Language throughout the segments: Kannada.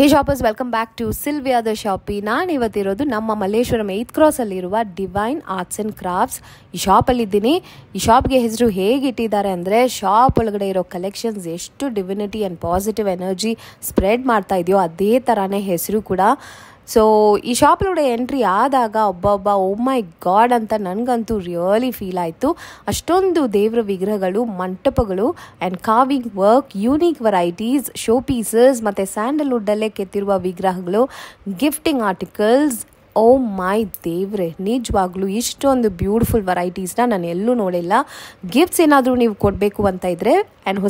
Hey shoppers, welcome back to Sylvia the shoppy. ನಾನು ಇವತ್ತಿರೋದು ನಮ್ಮ ಮಲ್ಲೇಶ್ವರಂ 8th Cross ಅಲ್ಲಿರುವ ಡಿವೈನ್ ಆರ್ಟ್ಸ್ ಆ್ಯಂಡ್ ಕ್ರಾಫ್ಟ್ಸ್ ಈ ಶಾಪಲ್ಲಿದ್ದೀನಿ. ಈ ಶಾಪ್ಗೆ ಹೆಸರು ಹೇಗೆ ಇಟ್ಟಿದ್ದಾರೆ ಅಂದರೆ, ಶಾಪ್ ಒಳಗಡೆ ಇರೋ ಕಲೆಕ್ಷನ್ಸ್ ಎಷ್ಟು divinity and positive energy spread ಮಾಡ್ತಾ ಇದೆಯೋ ಅದೇ ಥರನೇ ಹೆಸರು ಕೂಡ. ಸೊ ಈ ಶಾಪ್ಲೊಳಗಡೆ ಎಂಟ್ರಿ ಆದಾಗ ಒಬ್ಬೊಬ್ಬ ಓ ಮೈ ಗಾಡ್ ಅಂತ ನನಗಂತೂ ರಿಯಲಿ ಫೀಲ್ ಆಯಿತು. ಅಷ್ಟೊಂದು ದೇವರ ವಿಗ್ರಹಗಳು, ಮಂಟಪಗಳು and carving work, unique varieties, show pieces ಮತ್ತು ಸ್ಯಾಂಡಲ್ವುಡ್ಡಲ್ಲೇ ಕೆತ್ತಿರುವ ವಿಗ್ರಹಗಳು, ಗಿಫ್ಟಿಂಗ್ ಆರ್ಟಿಕಲ್ಸ್. ಓ ಮೈ ದೇವ್ರೆ, ನಿಜವಾಗ್ಲೂ ಇಷ್ಟೊಂದು ಬ್ಯೂಟಿಫುಲ್ ವೆರೈಟೀಸ್ನ ನಾನು ಎಲ್ಲೂ ನೋಡಿಲ್ಲ. ಗಿಫ್ಟ್ಸ್ ಏನಾದರೂ ನೀವು ಕೊಡಬೇಕು ಅಂತ ಇದ್ದರೆ ಆ್ಯಂಡ್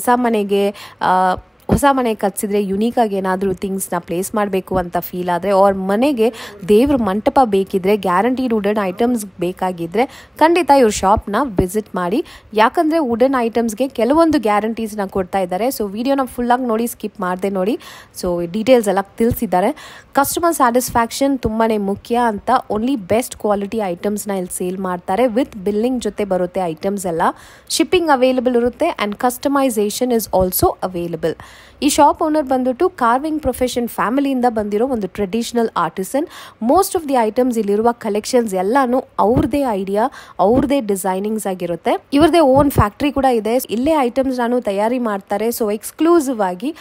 ಹೊಸ ಮನೆ ಕಟ್ಸಿದ್ರೆ ಯುನೀಕಾಗಿ ಏನಾದರೂ ಥಿಂಗ್ಸ್ನ ಪ್ಲೇಸ್ ಮಾಡಬೇಕು ಅಂತ ಫೀಲ್ ಆದರೆ, ಅವ್ರ ಮನೆಗೆ ದೇವ್ರ ಮಂಟಪ ಬೇಕಿದ್ರೆ, ಗ್ಯಾರಂಟಿಡ್ ವುಡನ್ ಐಟಮ್ಸ್ ಬೇಕಾಗಿದ್ದರೆ ಖಂಡಿತ ಇವ್ರ ಶಾಪ್ನ ವಿಸಿಟ್ ಮಾಡಿ. ಯಾಕಂದರೆ ವುಡನ್ ಐಟಮ್ಸ್ಗೆ ಕೆಲವೊಂದು ಗ್ಯಾರಂಟೀಸ್ನ ಕೊಡ್ತಾ ಇದ್ದಾರೆ. ಸೊ ವಿಡಿಯೋನ ಫುಲ್ಲಾಗಿ ನೋಡಿ, ಸ್ಕಿಪ್ ಮಾಡದೆ ನೋಡಿ. ಸೊ ಡೀಟೇಲ್ಸ್ ಎಲ್ಲ ತಿಳಿಸಿದ್ದಾರೆ. ಕಸ್ಟಮರ್ ಸ್ಯಾಟಿಸ್ಫ್ಯಾಕ್ಷನ್ ತುಂಬಾ ಮುಖ್ಯ ಅಂತ ಓನ್ಲಿ ಬೆಸ್ಟ್ ಕ್ವಾಲಿಟಿ ಐಟಮ್ಸ್ನ ಇಲ್ಲಿ ಸೇಲ್ ಮಾಡ್ತಾರೆ. ವಿತ್ ಬಿಲ್ಲಿಂಗ್ ಜೊತೆ ಬರುತ್ತೆ ಐಟಮ್ಸ್ ಎಲ್ಲ. ಶಿಪ್ಪಿಂಗ್ ಅವೈಲೇಬಲ್ ಇರುತ್ತೆ and customisation is also available. ಈ ಶಾಪ್ ಓನರ್ ಬಂದ್ಬಿಟ್ಟು ಕಾರ್ವಿಂಗ್ ಪ್ರೊಫೆಷನ್ ಫ್ಯಾಮಿಲಿಯಿಂದ ಬಂದಿರೋ ಒಂದು traditional artisan. Most of the items ಇಲ್ಲಿರುವ ಕಲೆಕ್ಷನ್ಸ್ ಎಲ್ಲಾನು ಅವ್ರದೇ ಐಡಿಯಾ, ಅವ್ರದೇ ಡಿಸೈನಿಂಗ್ಸ್ ಆಗಿರುತ್ತೆ. ಇವ್ರದೇ ಓನ್ ಫ್ಯಾಕ್ಟ್ರಿ ಕೂಡ ಇದೆ. ಇಲ್ಲೇ ಐಟಮ್ಸ್ ನಾನು ತಯಾರಿ ಮಾಡ್ತಾರೆ. ಸೊ ಎಕ್ಸ್ಕ್ಲೂಸಿವ್ ಆಗಿ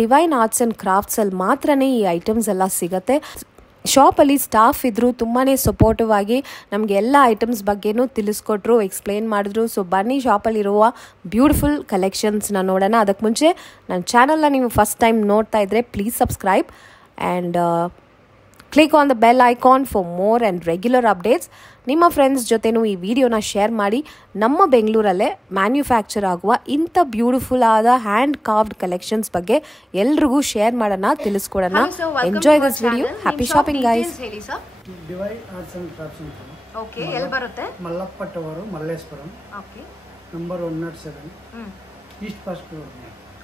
ಡಿವೈನ್ ಆರ್ಟ್ಸ್ ಆ್ಯಂಡ್ ಕ್ರಾಫ್ಟ್ಸ್ ಅಲ್ಲಿ ಮಾತ್ರನೇ ಈ ಐಟಮ್ಸ್ ಎಲ್ಲ ಸಿಗುತ್ತೆ. ಶಾಪಲ್ಲಿ ಸ್ಟಾಫ್ ಇದ್ದರು, ತುಂಬಾ ಸಪೋರ್ಟಿವ್ ಆಗಿ ನಮಗೆ ಎಲ್ಲ ಐಟಮ್ಸ್ ಬಗ್ಗೆನೂ ತಿಳಿಸ್ಕೊಟ್ರು, ಎಕ್ಸ್ಪ್ಲೇನ್ ಮಾಡಿದ್ರು. ಸೊ ಬನ್ನಿ ಶಾಪಲ್ಲಿರುವ ಬ್ಯೂಟಿಫುಲ್ ಕಲೆಕ್ಷನ್ಸ್ನ ನೋಡೋಣ. ಅದಕ್ಕೆ ಮುಂಚೆ ನನ್ನ ಚಾನಲ್ನ ನೀವು ಫಸ್ಟ್ ಟೈಮ್ ನೋಡ್ತಾ ಇದ್ದರೆ please subscribe and click on the bell icon for more and regular updates. ನಿಮ್ಮ ಫ್ರೆಂಡ್ಸ್ ಜೊತೆನೂ ಈ ವಿಡಿಯೋನ ಶೇರ್ ಮಾಡಿ. ನಮ್ಮ ಬೆಂಗಳೂರಲ್ಲೇ ಮ್ಯಾನ್ಯುಫ್ಯಾಕ್ಚರ್ ಆಗುವ ಇಂಥ ಬ್ಯೂಟಿಫುಲ್ ಆದ ಹ್ಯಾಂಡ್ ಕಾರ್ವ್ಡ್ ಕಲೆಕ್ಷನ್ಸ್ ಬಗ್ಗೆ ಎಲ್ರಿಗೂ ಶೇರ್ ಮಾಡೋಣ, ತಿಳಿಸ್ಕೊಡೋಣ. Enjoy this video. Happy shopping guys. ಹೇಳಿ sir. Divine arts and crafts ಅಂತ. ಓಕೆ, ಎಲ್ಲಿ ಬರುತ್ತೆ? Mallappa tower, Malleshwaram. Okay. Number 107 east first floor.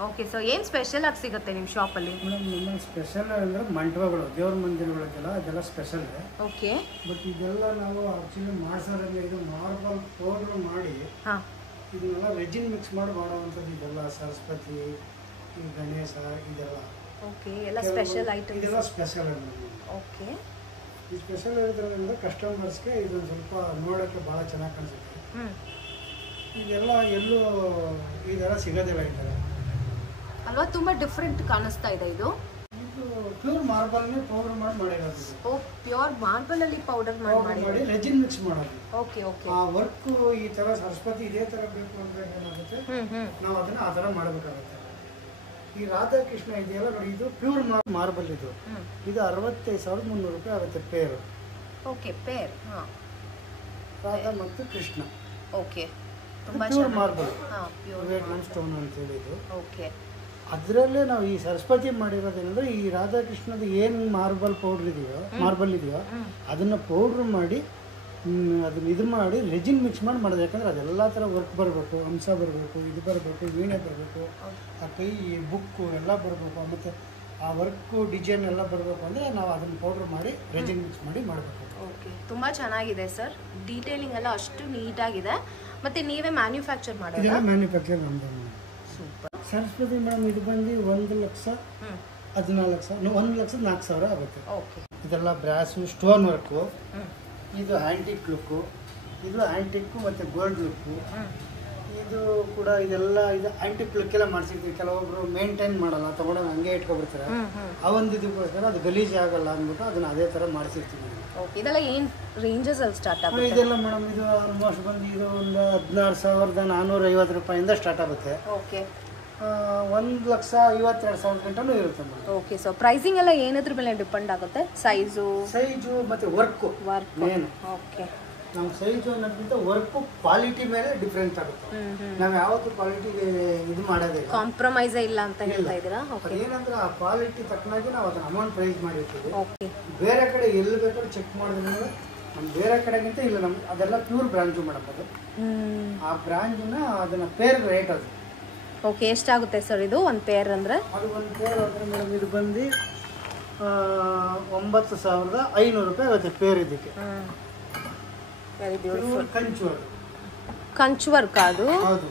Okay, so ಏನು ಸ್ಪೆಷಲ್ ಆಗಿ ಸಿಗುತ್ತೆ ನಿಮ್ಮ ಶಾಪಲ್ಲಿ? ಮೇಡಮ್, ನಮ್ಮಲ್ಲಿ ಸ್ಪೆಷಲ್ ಅಂದರೆ ಮಂಟಪಗಳು, ದೇವ್ರ ಮಂದಿರಗಳಿಗೆಲ್ಲ ಅದೆಲ್ಲ ಸ್ಪೆಷಲ್ ಇದೆ. ಓಕೆ. ಬಟ್ ಇದೆಲ್ಲ ನಾವು ಆಕ್ಚುಲಿ ಮಾಡ್ಸೋದ್ರಲ್ಲಿ ಇದು ಮಾರ್ಬಲ್ ಪೌಡ್ರ್ ಮಾಡಿ ಇದನ್ನೆಲ್ಲ ರೆಜಿನ್ ಮಿಕ್ಸ್ ಮಾಡಿ ಮಾಡೋವಂಥದ್ದು. ಇದೆಲ್ಲ ಸರಸ್ವತಿ, ಈ ಗಣೇಶ, ಇದೆಲ್ಲ ಓಕೆ, ಎಲ್ಲ ಸ್ಪೆಷಲ್ ಐಟಮ್ಸ್. ಇದೆಲ್ಲ ಸ್ಪೆಷಲ್. ಓಕೆ. ಈ ಸ್ಪೆಷಲ್ ಇರೋದ್ರಿಂದ ಕಸ್ಟಮರ್ಸ್ಗೆ ಇದೊಂದು ಸ್ವಲ್ಪ ನೋಡೋಕ್ಕೆ ಭಾಳ ಚೆನ್ನಾಗಿ ಕಾಣಿಸುತ್ತೆ. ಇದೆಲ್ಲ ಎಲ್ಲೂ ಇದೆಲ್ಲ ಸಿಗೋದಿಲ್ಲ ಈ ಥರ ಅಲ್ವಾ? ತುಂಬಾ ಡಿಫ್ರೆಂಟ್ ಕಾಣಿಸ್ತಾ ಇದೆ ಇದು. ಪ್ಯೂರ್ ಮಾರ್ಬಲ್ ಪೌಡರ್ ಮಾಡಿ ಮಾಡಿರೋದು. ಓ, ಪ್ಯೂರ್ ಮಾರ್ಬಲ್ ಅಲ್ಲಿ ಪೌಡರ್ ಮಾಡಿ ರೆಜಿನ್ ಮಿಕ್ಸ್ ಮಾಡೋದು. Okay okay. ಆ ವರ್ಕ್ ಈ ತರ ಸರಸ್ವತಿ ಇದೇ ತರ ಬೇಕು ಅಂತ ಏನಾಗುತ್ತೆ, ನಾವು ಅದನ್ನ ಆ ತರ ಮಾಡಬೇಕಾಗುತ್ತೆ. ಈ ರಾಧಾಕೃಷ್ಣ ಇದೆಯಲ್ಲ ನೋಡಿ, ಇದು ಪ್ಯೂರ್ ಮಾರ್ಬಲ್. ಇದು 65,300 ರೂಪಾಯಿ ಆಗುತ್ತೆ ಪೇರು. Okay, pair. ರಾಧಾ ಮತ್ತು ಕೃಷ್ಣ. ಓಕೆ, ತುಂಬಾ ಪ್ಯೂರ್ ಮಾರ್ಬಲ್, ಪ್ಯೂರ್ ಸ್ಟೋನ್ ಅಂತ ಹೇಳಿದ್ದು. ಓಕೆ. ಅದರಲ್ಲೇ ನಾವು ಈ ಸರಸ್ವತಿ ಮಾಡಿರೋದೇನಂದ್ರೆ, ಈ ರಾಧಾಕೃಷ್ಣದ ಏನು ಮಾರ್ಬಲ್ ಇದೆಯೋ ಅದನ್ನ ಪೌಡ್ರ್ ಮಾಡಿ ಅದನ್ನ ಇದು ಮಾಡಿ ರೆಜಿನ್ ಮಿಕ್ಸ್ ಮಾಡಿ ಮಾಡೋದು. ಯಾಕಂದ್ರೆ ಅದೆಲ್ಲ ಥರ ವರ್ಕ್ ಬರಬೇಕು, ಅಂಶ ಬರಬೇಕು, ಇದು ಬರಬೇಕು, ವೀಣೆ ಬರಬೇಕು, ಆ ಕೈ ಬುಕ್ಕು ಎಲ್ಲ ಬರಬೇಕು, ಮತ್ತು ಆ ವರ್ಕು ಡಿಸೈನ್ ಎಲ್ಲ ಬರಬೇಕು ಅಂದರೆ ನಾವು ಅದನ್ನು ಪೌಡ್ರ್ ಮಾಡಿ ರೆಜಿನ್ ಮಿಕ್ಸ್ ಮಾಡಿ ಮಾಡಬೇಕು. ಓಕೆ, ತುಂಬ ಚೆನ್ನಾಗಿದೆ ಸರ್. ಡೀಟೇಲಿಂಗ್ ಎಲ್ಲ ಅಷ್ಟು ನೀಟಾಗಿದೆ. ಮತ್ತು ನೀವೇ ಮ್ಯಾನ್ಯುಫ್ಯಾಕ್ಚರ್ ಮಾಡೋದು? ಇದೆಲ್ಲ ಮ್ಯಾನ್ಯುಫ್ಯಾಕ್ಚರ್ ನಮ್ಮದು. ಸೂಪರ್. ಸರಸ್ವತಿ ಮೇಡಮ್ ಇದು ಬಂದು 1,14,000 1,04,000 ಆಗುತ್ತೆ. ಓಕೆ. ಇದೆಲ್ಲ ಬ್ರಾಸು, ಸ್ಟೋನ್ ವರ್ಕು, ಇದು ಆ್ಯಂಟಿಕ್ ಲುಕ್ಕು, ಇದು ಆ್ಯಂಟಿಕ್ಕು ಮತ್ತು ಗೋಲ್ಡ್ ಲುಕ್ಕು. ಇದು ಕೂಡ ಇದೆಲ್ಲ ಇದು ಆ್ಯಂಟಿಕ್ ಲುಕ್ಕೆಲ್ಲ ಮಾಡಿಸಿರ್ತೀವಿ. ಕೆಲವೊಬ್ರು ಮೇಂಟೈನ್ ಮಾಡಲ್ಲ, ತಗೊಂಡೋಗಿ ಹಂಗೆ ಇಟ್ಕೊಬಿಡ್ತಾರೆ. ಆ ಒಂದು ಇದಕ್ಕೋಸ್ಕರ ಅದು ಗಲೀಜು ಆಗಲ್ಲ ಅಂದ್ಬಿಟ್ಟು ಅದನ್ನ ಅದೇ ಥರ ಮಾಡಿಸಿರ್ತೀವಿ. ಓಕೆ. ಇದೆಲ್ಲ ಏನು ರೇಂಜಸ್ ಅಲ್ಲಿ ಸ್ಟಾರ್ಟ್ ಆಗುತ್ತೆ? ಇದೆಲ್ಲ ಮೇಡಮ್ ಇದು ಆಲ್ಮೋಸ್ಟ್ ಬಂದು ಇದು ಒಂದು 16,450 ರೂಪಾಯಿಂದ ಸ್ಟಾರ್ಟ್ ಆಗುತ್ತೆ. ಓಕೆ. 1,52,000 ಗಂಟನೂ ಇರುತ್ತೆ ಮೇಡಮ್. ಓಕೆ. ಸೊ ಪ್ರೈಸಿಂಗ್ ಎಲ್ಲ ಏನದ್ರ ಮೇಲೆ ಡಿಪೆಂಡ್ ಆಗುತ್ತೆ? ಸೈಜು ಮತ್ತು ವರ್ಕು ಮೇನ್. ಓಕೆ. ನಮ್ಮ ಸೈಜು ಅನ್ನೋದ್ಕಿಂತ ವರ್ಕು ಕ್ವಾಲಿಟಿ ಮೇಲೆ ಡಿಫ್ರೆನ್ಸ್ ಆಗುತ್ತೆ. ನಾವು ಯಾವತ್ತೂ ಕ್ವಾಲಿಟಿಗೆ ಇದು ಮಾಡೋದಿಲ್ಲ, ಕಾಂಪ್ರಮೈಸೇ ಇಲ್ಲ ಅಂತ ಹೇಳ್ತಾ ಇದ್ದೀರಾ? ಏನಂದ್ರೆ ಆ ಕ್ವಾಲಿಟಿ ತಕ್ಕನಾಗಿ ನಾವು ಅದನ್ನ ಅಮೌಂಟ್ ಪ್ರೈಸ್ ಮಾಡಿರ್ತೀವಿ. ಓಕೆ. ಬೇರೆ ಕಡೆ ಎಲ್ಲಿ ಬೇಕಾದ್ರೂ ಚೆಕ್ ಮಾಡಿದ್ರೆ ನಮ್ಮ ಬೇರೆ ಕಡೆಗಿಂತ ಇಲ್ಲ, ನಮ್ಗೆ ಅದೆಲ್ಲ ಪ್ಯೂರ್ ಬ್ರಾಂಚು ಮೇಡಮ್. ಅದು ಆ ಬ್ರಾಂಚಿನ ಅದನ್ನ ಪೇರ್ ರೇಟ್ ಅದು. ಓಕೆ. ಎಷ್ಟಾಗುತ್ತೆ ಸರ್ ಇದು ಒಂದು ಪೇರ್ ಅಂದರೆ? ಅದು ಒಂದು ಪೇರ್ ಅಂದರೆ ಮೇಡಮ್ ಇದು ಬಂದು 9,500 ರೂಪಾಯಿ ಆಗುತ್ತೆ ಪೇರ್. ಇದಕ್ಕೆ ವೆರಿ ಬ್ಯೂಟಿಫುಲ್. ಕಂಚು ವರ್ಕ್ ಅದು? ಹೌದು,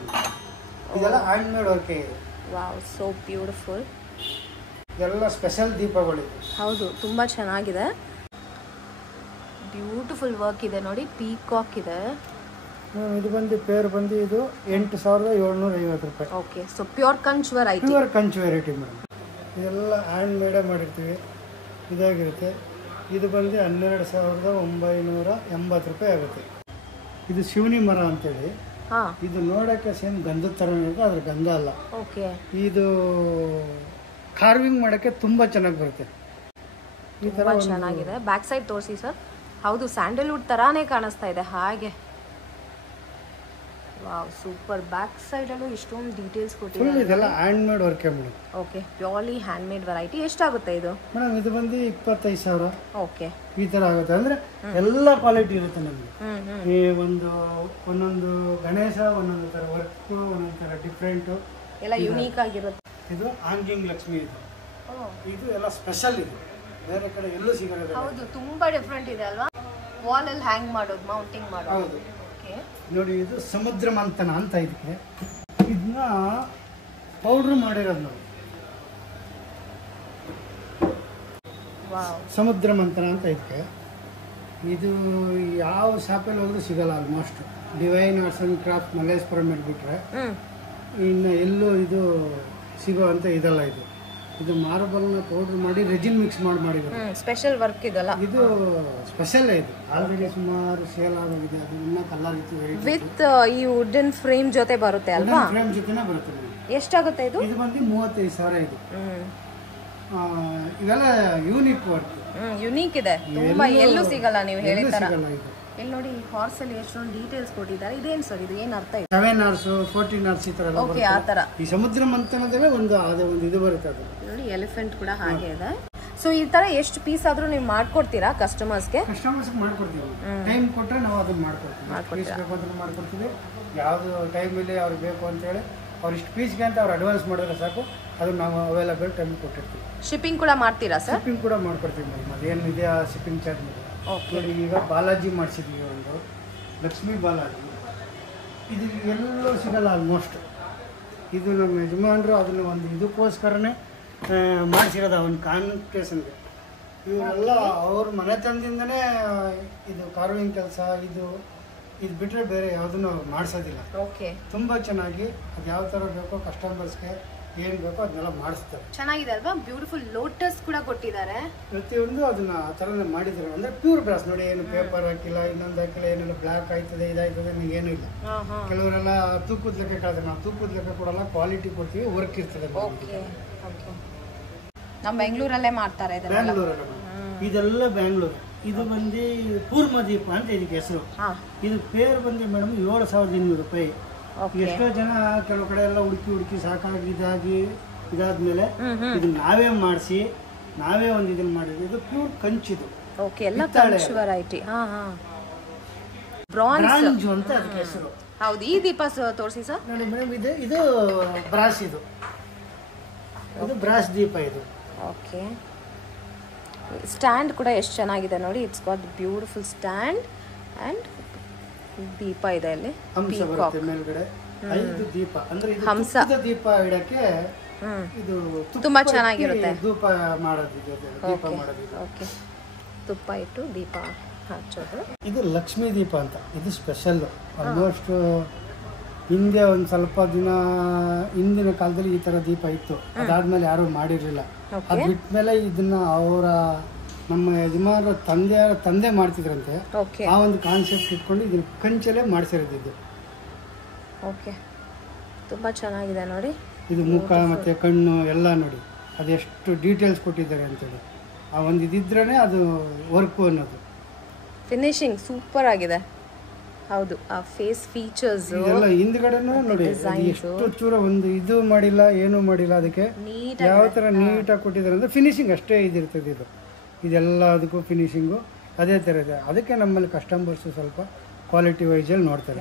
ಇದೆಲ್ಲ ಹ್ಯಾಂಡ್ ಮೇಡ್ ವರ್ಕ್ ಇದೆ. Wow, so beautiful. ಎಲ್ಲ ಸ್ಪೆಷಲ್ ದೀಪಗಳಿವೆ. ಹೌದು, ತುಂಬ ಚೆನ್ನಾಗಿದೆ. ಬ್ಯೂಟಿಫುಲ್ ವರ್ಕ್ ಇದೆ ನೋಡಿ, ಪೀಕಾಕ್ ಇದೆ. ಇದು ಬಂದು ಪೇರ್ ಬಂದು ಇದು 8,750 ರೂಪಾಯಿ. ಓಕೆ, ಸೊ ಪ್ಯೂರ್ ಕಂಚ್ ವೆರೈಟಿ. ಪ್ಯೂರ್ ಕಂಚ್ ವೆರೈಟಿ ಮೇಡಮ್. ಇದೆಲ್ಲ ಹ್ಯಾಂಡ್ ಮೇಡೇ ಮಾಡಿರ್ತೀವಿ, ಇದಾಗಿರುತ್ತೆ. ಇದು ಬಂದು 12,980 ರೂಪಾಯಿ ಆಗುತ್ತೆ. ಇದು ಶಿವನಿ ಮರ ಅಂತೇಳಿ. ಇದು ನೋಡೋಕ್ಕೆ ಸೇಮ್ ಗಂಧದ ಥರ ಇರುತ್ತೆ, ಅದ್ರ ಗಂಧ ಅಲ್ಲ. ಓಕೆ, ಇದು ಕಾರ್ವಿಂಗ್ ಮಾಡೋಕ್ಕೆ ತುಂಬ ಚೆನ್ನಾಗಿ ಬರುತ್ತೆ. ಈ ಥರ ಚೆನ್ನಾಗಿದೆ. ಬ್ಯಾಕ್ ಸೈಡ್ ತೋರಿಸಿ ಸರ್. ಹೌದು, ಸ್ಯಾಂಡಲ್ವುಡ್ ಥರಾನೇ ಕಾಣಿಸ್ತಾ ಇದೆ ಹಾಗೆ. Wow, super. ಬ್ಯಾಕ್ ಸೈಡಲ್ಲೂ ಇಷ್ಟೊಂದು ಡೀಟೇಲ್ಸ್ ಕೊಟ್ಟಿದ್ದಾರೆ. ಇದೆಲ್ಲ ಹ್ಯಾಂಡ್ ಮೇಡ್ ವರ್ಕೆ madam. Okay, purely hand made variety. ಎಷ್ಟಾಗುತ್ತೆ ಇದು ಮೇಡಮ್? ಇದು ಬಂದು 25,000. ಓಕೆ, ಈ ಥರ ಆಗುತ್ತೆ. ಅಂದರೆ ಎಲ್ಲ ಕ್ವಾಲಿಟಿ ಇರುತ್ತೆ ನಮಗೆ. ಈ ಒಂದೊಂದು ಗಣೇಶ ಒಂದೊಂದು ಥರ ವರ್ಕು, ಒಂದೊಂದು ಥರ ಡಿಫ್ರೆಂಟು, ಎಲ್ಲ ಯುನೀಕ್ ಆಗಿರುತ್ತೆ. ಇದು ಹ್ಯಾಂಗಿಂಗ್ ಲಕ್ಷ್ಮಿ. ಇದು ಎಲ್ಲ ಸ್ಪೆಷಲ್. ಇದು ಬೇರೆ ಕಡೆ ಎಲ್ಲೂ ಸಿಗೋದಿಲ್ಲ. ಹೌದು, ತುಂಬಾ ಡಿಫ್ರೆಂಟ್ ಇದೆ ಅಲ್ವಾ? ವಾಲ್ ಅಲ್ಲಿ ಹ್ಯಾಂಗ್ ಮಾಡೋದು, ಮೌಂಟಿಂಗ್ ಮಾಡೋದು. ಹೌದು ನೋಡಿ, ಇದು ಸಮುದ್ರ ಮಂಥನ ಅಂತ. ಇದಕ್ಕೆ ಇದನ್ನ ಪೌಡ್ರ್ ಮಾಡಿರೋದು ನಾವು. ಸಮುದ್ರ ಮಂಥನ ಅಂತ ಇದಕ್ಕೆ. ಇದು ಯಾವ ಶಾಪಲ್ಲಿ ಹೋದ್ರೂ ಸಿಗಲ್ಲ almost. Divine arts and craft Malleshwaram ಬಿಟ್ರೆ ಇನ್ನು ಎಲ್ಲೂ ಇದು ಸಿಗೋ ಅಂತ ಇದಲ್ಲ. ಇದು ಮಾರ್ಬಲ್ನ ಪೌಡ್ರ್ ಮಾಡಿ ರೆಜಿನ್ ಮಿಕ್ಸ್ ಮಾಡಿದ್ದಾರೆ. ಸ್ಪೆಷಲ್ ವರ್ಕ್ ಇದಲ್ಲ, ಇದು ಸ್ಪೆಷಲ್. ಇದು ಆಲ್ರೆಡಿ ಸುಮಾರು ಸೇಲ್ ಆಗೋಗಿದೆ. ಅದು ಇನ್ನೂ ಕಲರ್ ವಿತ್ ಈ ವುಡನ್ ಫ್ರೇಮ್ ಜೊತೆ ಬರುತ್ತೆ ಅಲ್ವಾ? ಫ್ರೇಮ್ ಜೊತೆನೇ ಬರುತ್ತೆ. ಎಷ್ಟಾಗುತ್ತೆ ಇದು? ಇದು ಬಂದು 35,000. ಇದು ಇವೆಲ್ಲ ಯೂನಿಕ್ ವರ್ಕ್, ಯುನೀಕ್ ಇದೆ ತುಂಬಾ. ಎಲ್ಲೂ ಸಿಗಲ್ಲ ನೀವು ಹೇಳಿದ ತರ. ಇದು ಇಲ್ಲಿ ನೋಡಿ, ಹಾರ್ಸ್ ಅಲ್ಲಿ ಎಷ್ಟೊಂದು ಡೀಟೇಲ್ಸ್ ಕೊಟ್ಟಿದ್ದಾರೆ. ಇದೇನು ಸರ್, ಇದು ಏನು ಅರ್ಥ ಇದೆ? 7 hours 14 hours ಈ ತರ ಎಲ್ಲ. ಓಕೆ, ಆ ತರ. ಈ ಸಮುದ್ರ ಮಂಥನದಲ್ಲೇ ಒಂದು ಇದು ಬರುತ್ತೆ. ಅದು ನೋಡಿ, ಎಲಿಫೆಂಟ್ ಕೂಡ ಹಾಗೆ ಇದೆ. ಸೊ ಈ ತರ ಎಷ್ಟು ಪೀಸ್ ಆದ್ರೂ ನೀವು ಮಾಡ್ಕೊಡ್ತೀರಾ ಕಸ್ಟಮರ್ಸ್ಗೆ? ಕಸ್ಟಮರ್ಸ್ಗೆ ಮಾಡ್ಕೊಡ್ತೀವಿ. ಟೈಮ್ ಕೊಟ್ಟರೆ ನಾವು ಅದನ್ನ ಮಾಡ್ಕೊಡ್ತೀವಿ. ಪೀಸ್ ಬೇಕು ಅಂತ ಮಾಡ್ಕೊಡ್ತೀವಿ. ಯಾವುದು ಟೈಮಲ್ಲಿ ಅವ್ರಿಗೆ ಬೇಕು ಅಂತೇಳಿ ಅವ್ರು ಇಷ್ಟು ಪೀಸ್ಗೆ ಅಂತ ಅವ್ರು ಅಡ್ವಾನ್ಸ್ ಮಾಡಿದ್ರೆ ಸಾಕು, ಅದು ನಾವು ಅವೈಲಬಲ್ ಟೈಮ್ ಕೊಟ್ಟಿರ್ತೀವಿ. ಶಿಪ್ಪಿಂಗ್ ಕೂಡ ಮಾಡ್ತೀರಾ ಸರ್? ಶಿಪ್ಪಿಂಗ್ ಕೂಡ ಮಾಡ್ಕೊಡ್ತೀವಿ ಮೇಡಮ್. ಅದೇನು ಇದೆ ಆ ಶಿಪ್ಪಿಂಗ್ ಚಾರ್ಜ್ ಮಾಡಿ. ಓಕೆ, ಈಗ ಬಾಲಾಜಿ ಮಾಡಿಸಿದ್ವಿ, ಒಂದು ಲಕ್ಷ್ಮೀ ಬಾಲಾಜಿ. ಇದು ಎಲ್ಲೂ ಸಿಗಲ್ಲ ಆಲ್ಮೋಸ್ಟ್. ಇದು ನಮ್ಮ ಯಜಮಾನರು ಅದನ್ನು ಒಂದು ಇದಕ್ಕೋಸ್ಕರನೇ ಮಾಡಿಸಿರೋದು, ಒಂದು ಕಾನ್ವೊಕೇಶನ್ಗೆ. ಇವರೆಲ್ಲ ಅವ್ರ ಮನೆತನದಿಂದನೇ ಇದು ಕಾರ್ವಿಂಗ್ ಕೆಲಸ, ಇದು ಬಿಟ್ಟರೆ ಬೇರೆ ಯಾವುದನ್ನು ಮಾಡಿಸೋದಿಲ್ಲ. ಓಕೆ, ತುಂಬ ಚೆನ್ನಾಗಿ ಅದು ಯಾವ ಥರ ಬೇಕೋ ಕಸ್ಟಮರ್ಸ್ಗೆ ಏನು ಬೇಕೋ ಅದನ್ನೆಲ್ಲ ಮಾಡಿಸ್ತಾರೆ. ಚೆನ್ನಾಗಿದೆ ಅಲ್ವಾ? ಬ್ಯೂಟಿಫುಲ್ ಲೋಟಸ್ ಕೂಡ ಕೊಟ್ಟಿದ್ದಾರೆ. ಪ್ರತಿಯೊಂದು ಅದನ್ನ ಆ ಥರನೇ ಮಾಡಿದ್ದಾರೆ. ಅಂದರೆ ಪ್ಯೂರ್ ಬ್ರಾಸ್ ನೋಡಿ, ಏನು ಪೇಪರ್ ಹಾಕಿಲ್ಲ, ಇನ್ನೊಂದು ಹಾಕಿಲ್ಲ, ಏನೆಲ್ಲ ಬ್ಲ್ಯಾಕ್ ಆಯ್ತದೆ, ಇದಾಯ್ತದೆ, ಏನೂ ಇಲ್ಲ. ಕೆಲವರೆಲ್ಲ ತೂಕದ ಲೆಕ್ಕ ಕೇಳ್ತಾರೆ. ನಾವು ತೂಕದ ಲೆಕ್ಕ ಕೊಡಲ್ಲ, ಕ್ವಾಲಿಟಿ ಕೊಡ್ತೀವಿ, ವರ್ಕ್ ಇರ್ತದೆ. ನಮ್ಮ ಬೆಂಗಳೂರಲ್ಲೇ ಮಾಡ್ತಾರೆ. ಬ್ಯಾಂಗ್ಳೂರಲ್ಲಿ ಇದೆಲ್ಲ ಬ್ಯಾಂಗ್ಳೂರು. ಇದು ಬಂದು ಕೂರ್ಮ ದೀಪ ಅಂತ ಇದಕ್ಕೆ ಹೆಸರು. ಇದು ಪೇರ್ ಬಂದು ಮೇಡಮ್ 7,200 ರೂಪಾಯಿ. ಎಷ್ಟೋ ಜನ ಕೆಲವು ಕಡೆ ಎಲ್ಲ ಹುಡುಕಿ ಸಾಕಾಗಿ ಇದಾದ್ಮೇಲೆ ಇದನ್ನ ನಾವೇ ಮಾಡಿಸಿ ನಾವೇ ಒಂದು ಇದನ್ನ ಮಾಡಿದ್ವಿ. ಇದು ಪ್ಯೂರ್ ಕಂಚಿದು. ಓಕೆ, ಎಲ್ಲ ಕಂಚ್ ವೆರೈಟಿ. ಬ್ರಾಂಜ್ ಅಂತ ಅದಕ್ಕೆ ಹೆಸರು. ಹೌದು, ಈ ದೀಪ ತೋರಿಸಿ ಸರ್. ನೋಡಿ ಮೇಡಮ್, ಇದು ಬ್ರಾಸ್. ಇದು ಬ್ರಾಸ್ ದೀಪ. ಇದು ಓಕೆ, ಸ್ಟ್ಯಾಂಡ್ ಕೂಡ ಎಷ್ಟು ಚೆನ್ನಾಗಿದೆ ನೋಡಿ. It's got beautiful stand and ದೀಪ ಇದೆ ಅಲ್ಲಿ. ಹಂಸ ಬರುತ್ತೆ ಮೇಲ್ಗಡೆ. 5 ದೀಪ ಅಂದ್ರೆ ಇದು ಹಂಸ ದೀಪ ಇಡಕ್ಕೆ. ಇದು ತುಂಬಾ ಚೆನ್ನಾಗಿರುತ್ತೆ. ದೀಪ ಮಾಡೋದು. ಓಕೆ, ತುಪ್ಪ ಇಟ್ಟು ದೀಪ ಹಚ್ಚೋದು. ಇದು ಲಕ್ಷ್ಮೀ ದೀಪ ಅಂತ. ಇದು ಸ್ಪೆಷಲ್. ಆಲ್ಮೋಸ್ಟ್ ಹಿಂದೆ ಒಂದು ಸ್ವಲ್ಪ ದಿನ ಹಿಂದಿನ ಕಾಲದಲ್ಲಿ ಈ ತರ ದೀಪ ಇತ್ತು. ಅದಾದ್ಮೇಲೆ ಯಾರು ಮಾಡಿರ್ಲಿಲ್ಲ. ಅದು ಬಿಟ್ಮೇಲೆ ಇದನ್ನ ಅವರ ನಮ್ಮ ಯಜಮಾನರ ತಂದೆ ಮಾಡ್ತಿದ್ರಂತೆ. ಆ ಒಂದು ಕಾನ್ಸೆಪ್ಟ್ ಇಟ್ಕೊಂಡು ಇದನ್ನ ಕಂಚಲ್ಲೇ ಮಾಡಿಸಿರೋದು. ಓಕೆ, ತುಂಬಾ ಚೆನ್ನಾಗಿದೆ ನೋಡಿ. ಇದು ಮುಖ ಮತ್ತೆ ಕಣ್ಣು ಎಲ್ಲ ನೋಡಿ, ಅದೆಷ್ಟು ಡೀಟೇಲ್ಸ್ ಕೊಟ್ಟಿದ್ದಾರೆ ಅಂತೇಳಿ. ಆ ಒಂದು ಇದಿದ್ರೇ ಅದು ವರ್ಕು ಅನ್ನೋದು. ಫಿನಿಶಿಂಗ್ ಸೂಪರ್ ಆಗಿದೆ. ಹೌದು, ಆ ಫೇಸ್ ಫೀಚರ್ಸ್ ಇದೆಲ್ಲ ಹಿಂದ್ಗಡೆನೂ ನೋಡಿ, ಎಷ್ಟು ಚೂರ ಒಂದು ಇದು ಮಾಡಿಲ್ಲ, ಏನು ಮಾಡಿಲ್ಲ. ಅದಕ್ಕೆ ಯಾವ ಥರ ನೀಟಾಗಿ ಕೊಟ್ಟಿದ್ದಾರೆ ಅಂದರೆ ಫಿನಿಶಿಂಗ್ ಅಷ್ಟೇ ಇದಿರ್ತದೆ. ಇದೆಲ್ಲ ಅದಕ್ಕೂ ಫಿನಿಶಿಂಗು ಅದೇ ಥರ ಇದೆ. ಅದಕ್ಕೆ ನಮ್ಮಲ್ಲಿ ಕಸ್ಟಮರ್ಸು ಸ್ವಲ್ಪ ಕ್ವಾಲಿಟಿ ವೈಸಲ್ಲಿ ನೋಡ್ತಾರೆ.